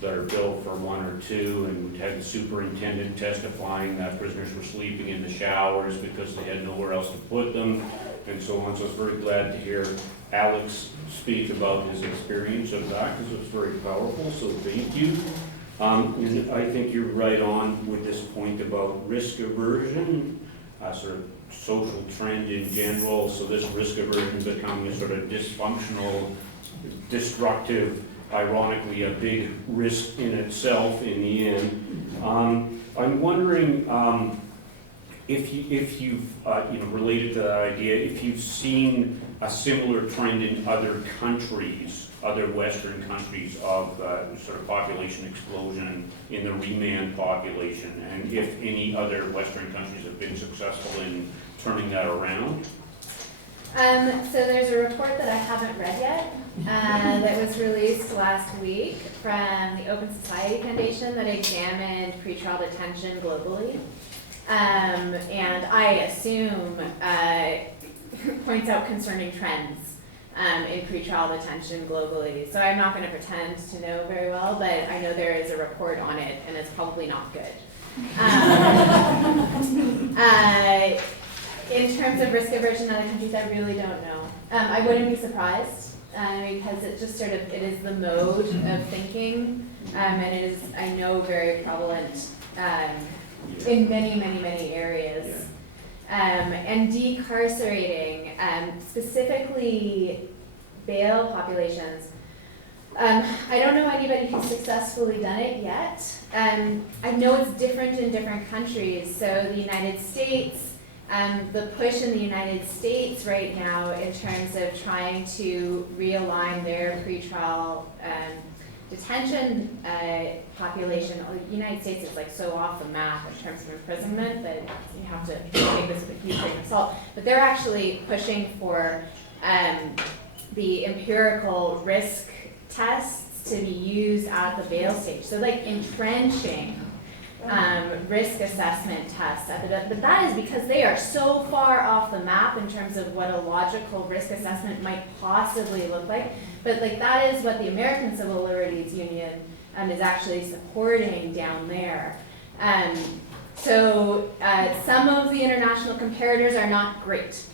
that are built for 1 or 2, and had the superintendent testifying that prisoners were sleeping in the showers because they had nowhere else to put them, and so on. So I was very glad to hear Alex speak about his experience of that, because it was very powerful, so thank you. And I think you're right on with this point about risk aversion, sort of social trend in general, so this risk aversion becoming a sort of dysfunctional, destructive, ironically a big risk in itself in the end. I'm wondering if you've related to that idea, if you've seen a similar trend in other countries, other Western countries, of sort of population explosion in the remand population, and if any other Western countries have been successful in turning that around. So there's a report that I haven't read yet that was released last week from the Open Society Foundation that examined pretrial detention globally. And I assume points out concerning trends in pretrial detention globally. So I'm not going to pretend to know very well, but I know there is a report on it, and it's probably not good. In terms of risk aversion in other countries, I really don't know. I wouldn't be surprised because it just sort of, it is the mode of thinking, and it is, I know, very prevalent in many, many, many areas. And decarcerating, specifically bail populations, I don't know anybody who's successfully done it yet. I know it's different in different countries. So the United States, the push in the United States right now in terms of trying to realign their pretrial detention population. The United States is like so off the map in terms of imprisonment that you have to take this with a huge grain of salt. But they're actually pushing for the empirical risk tests to be used at the bail stage. So like entrenching risk assessment tests at the, but that is because they are so far off the map in terms of what a logical risk assessment might possibly look like. But like that is what the American Civil Liberties Union is actually supporting down there. So some of the international comparators are not great.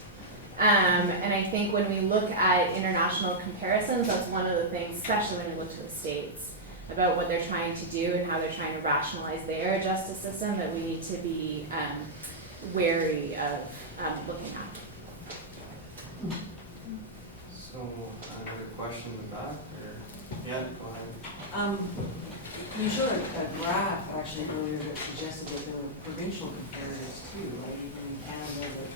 And I think when we look at international comparisons, that's one of the things, especially when we look to the States, about what they're trying to do and how they're trying to rationalize their justice system, that we need to be wary of looking at. So, another question with that? Or, yeah, go ahead. You showed a graph actually earlier that suggested that there were provincial comparators too, like even in Canada, that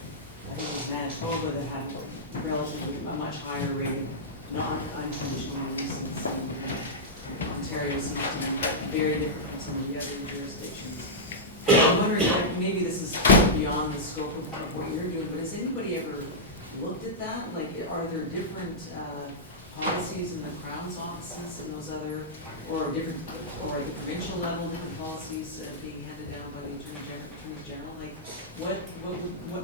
I think it was Manitoba that had relatively a much higher rate of non-unconditional releases. Ontario seems to be very different from some of the other jurisdictions. I'm wondering, maybe this is beyond the scope of what you're doing, but has anybody ever looked at that? Like, are there different policies in the Crown's offices and those other, or different, or at the provincial level, different policies being handed down by the Attorney General? Like, what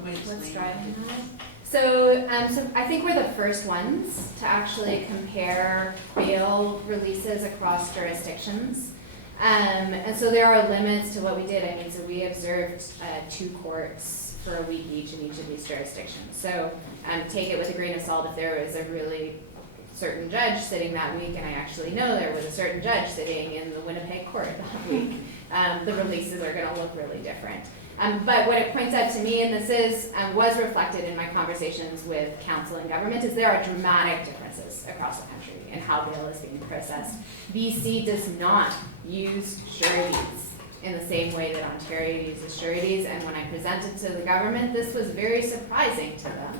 might explain? What's driving that? So I think we're the first ones to actually compare bail releases across jurisdictions. And so there are limits to what we did. I mean, so we observed 2 courts for a week each in each of these jurisdictions. So take it with a grain of salt if there was a really certain judge sitting that week, and I actually know there was a certain judge sitting in the Winnipeg court that week. The releases are going to look really different. But what it points out to me, and this is was reflected in my conversations with council and government, is there are dramatic differences across the country in how bail is being processed. BC does not use sureties in the same way that Ontario uses sureties, and when I presented to the government, this was very surprising to them,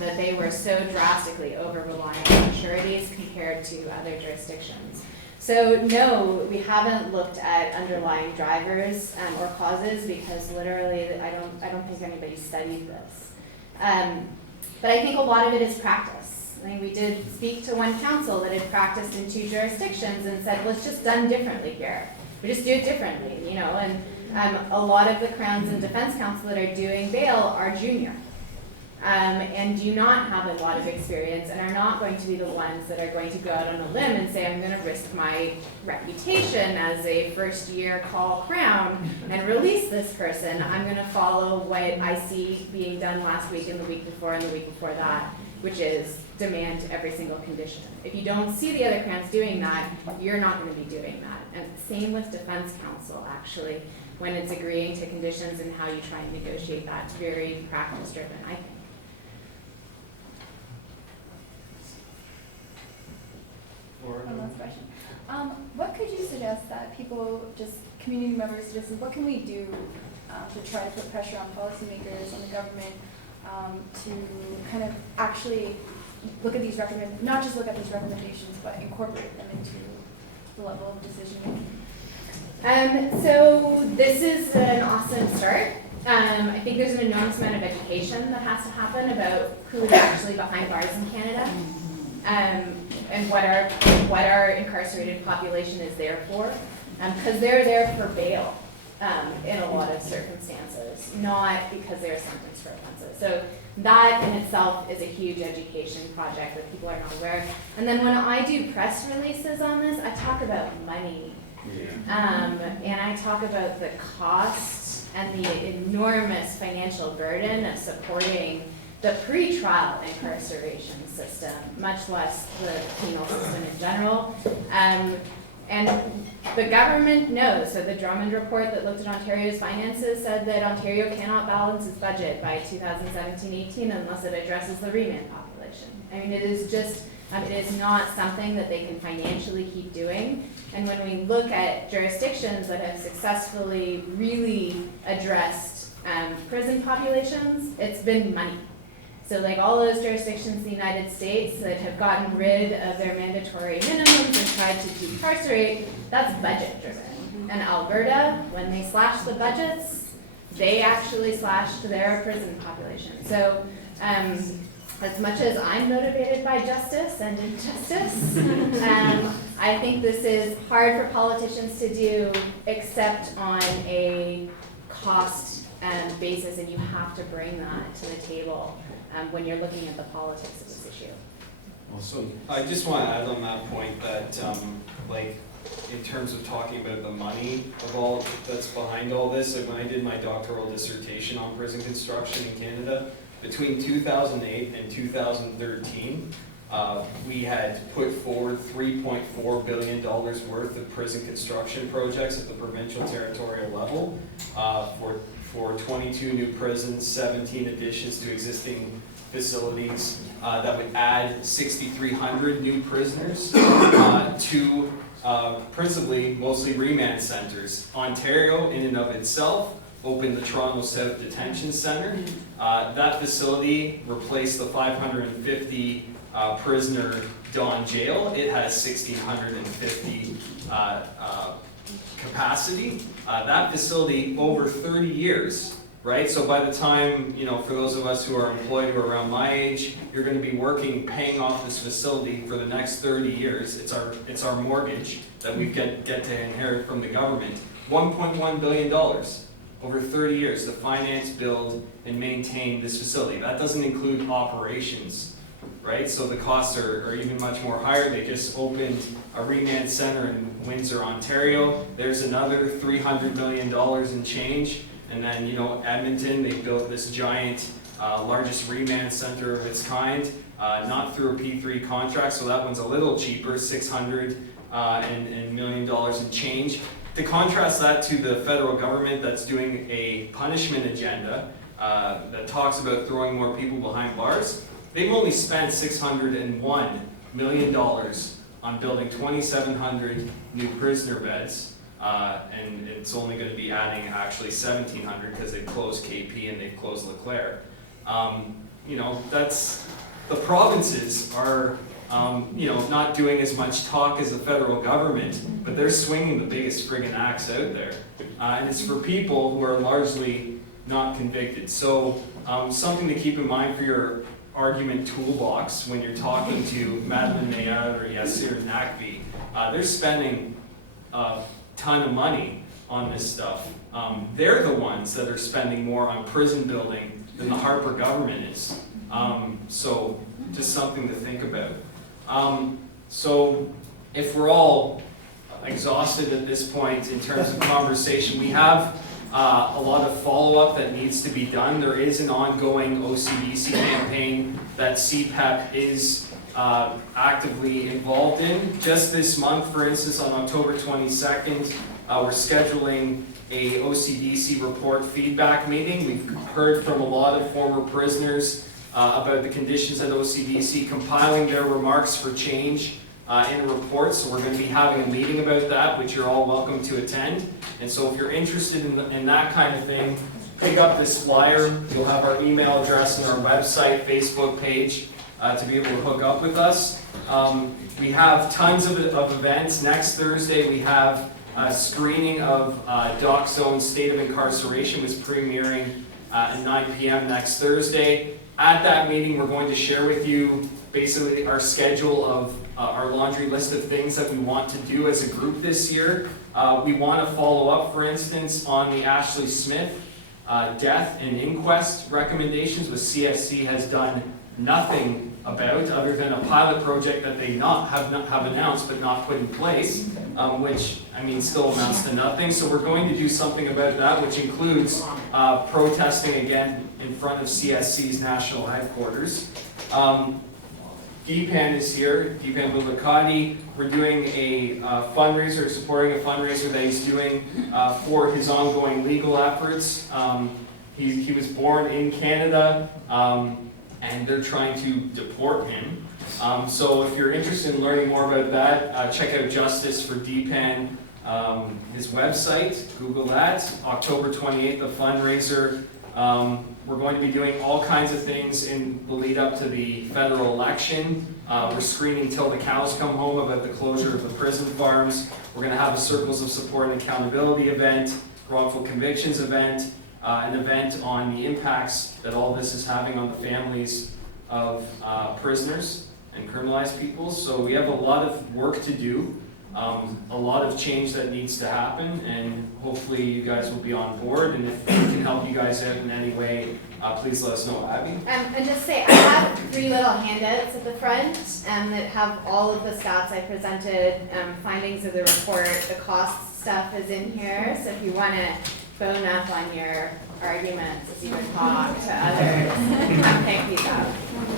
that they were so drastically over-reliant on sureties compared to other jurisdictions. So no, we haven't looked at underlying drivers or causes, because literally I don't think anybody studied this. But I think a lot of it is practice. I mean, we did speak to one council that had practiced in 2 jurisdictions and said, well, it's just done differently here. We just do it differently, you know, and a lot of the Crowns and Defense Counsel that are doing bail are junior. And do not have a lot of experience and are not going to be the ones that are going to go out on a limb and say, I'm going to risk my reputation as a first-year call Crown and release this person. I'm going to follow what I see being done last week and the week before and the week before that, which is demand every single condition. If you don't see the other Crowns doing that, you're not going to be doing that. And same with Defense Counsel, actually, when it's agreeing to conditions and how you try and negotiate that. It's very practice-driven, I think. One last question. What could you suggest that people, just community members, suggest, what can we do to try to put pressure on policymakers, on the government, to kind of actually look at these not just look at these recommendations, but incorporate them into the level of decision making? So this is an awesome start. I think there's an enormous amount of education that has to happen about who is actually behind bars in Canada. And what our incarcerated population is there for, because they're there for bail in a lot of circumstances, not because they're sentenced for offenses. So that in itself is a huge education project that people are not aware of. And then when I do press releases on this, I talk about money. And I talk about the cost and the enormous financial burden of supporting the pre-trial incarceration system, much less the penal system in general. And the government knows. So the Drummond report that looked at Ontario's finances said that Ontario cannot balance its budget by 2017-18 unless it addresses the remand population. I mean, it is just, it is not something that they can financially keep doing. And when we look at jurisdictions that have successfully really addressed prison populations, it's been money. So like all those jurisdictions in the United States that have gotten rid of their mandatory minimums and tried to decarcerate, that's budget driven. And Alberta, when they slashed the budgets, they actually slashed their prison population. So as much as I'm motivated by justice and injustice, I think this is hard for politicians to do except on a cost basis, and you have to bring that to the table when you're looking at the politics of this issue. Well, so I just want to add on that point that, like, in terms of talking about the money of all that's behind all this, like when I did my doctoral dissertation on prison construction in Canada, between 2008 and 2013, we had put forward $3.4 billion worth of prison construction projects at the provincial territorial level for 22 new prisons, 17 additions to existing facilities that would add 6,300 new prisoners to principally mostly remand centers. Ontario, in and of itself, opened the Toronto South Detention Centre. That facility replaced the 550 prisoner Don Jail. It has 1,650 capacity. That facility over 30 years, right? So by the time, you know, for those of us who are employed who are around my age, you're going to be working, paying off this facility for the next 30 years. It's our mortgage that we get to inherit from the government. $1.1 billion over 30 years to finance, build, and maintain this facility. That doesn't include operations, right? So the costs are even much more higher. They just opened a remand center in Windsor, Ontario. There's another $300 million in change. And then, you know, Edmonton, they built this giant, largest remand center of its kind, not through a P3 contract, so that one's a little cheaper, $600 million in change. to contrast that to the federal government that's doing a punishment agenda that talks about throwing more people behind bars, they've only spent $601 million on building 2,700 new prisoner beds, and it's only going to be adding actually 1,700 because they've closed KP and they've closed LeClaire. You know, that's, the provinces are, you know, not doing as much talk as the federal government, but they're swinging the biggest friggin' axe out there. And it's for people who are largely not convicted. So something to keep in mind for your argument toolbox when you're talking to Madeleine Mayad or Yassir Naqvi. They're spending a ton of money on this stuff. They're the ones that are spending more on prison building than the Harper government is. So just something to think about. So if we're all exhausted at this point in terms of conversation, we have a lot of follow-up that needs to be done. There is an ongoing OCDC campaign that CPEP is actively involved in. Just this month, for instance, on October 22nd, we're scheduling a OCDC report feedback meeting. We've heard from a lot of former prisoners about the conditions at OCDC, compiling their remarks for change in a report. So we're going to be having a meeting about that, which you're all welcome to attend. And so if you're interested in that kind of thing, pick up this flyer. You'll have our email address and our website, Facebook page to be able to hook up with us. We have tons of events. Next Thursday we have a screening of Doc Zone's State of Incarceration, was premiering at 9 p.m. next Thursday. At that meeting, we're going to share with you basically our schedule of our laundry list of things that we want to do as a group this year. We want to follow up, for instance, on the Ashley Smith death and inquest recommendations, which CFC has done nothing about, other than a pilot project that they have announced but not put in place, which, I mean, still amounts to nothing. So we're going to do something about that, which includes protesting again in front of CSC's national headquarters. DPAN is here, DPAN Bulakati. We're doing a fundraiser, supporting a fundraiser that he's doing for his ongoing legal efforts. He was born in Canada, and they're trying to deport him. So if you're interested in learning more about that, check out Justice for DPAN, his website, Google that. October 28th, a fundraiser. We're going to be doing all kinds of things in the lead up to the federal election. We're screening Till the Cows Come Home about the closure of the prison farms. We're going to have a Circles of Support and Accountability event, wrongful convictions event, an event on the impacts that all this is having on the families of prisoners and criminalized people. So we have a lot of work to do, a lot of change that needs to happen, and hopefully you guys will be on board. And if we can help you guys out in any way, please let us know. Abby? And just say, I have 3 little handouts at the front that have all of the stats I presented, findings of the report. The cost stuff is in here, so if you want to bone up on your arguments as you talk to others, come pick these up.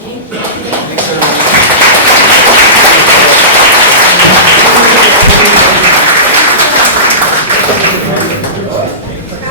Thank you. Thanks, everyone.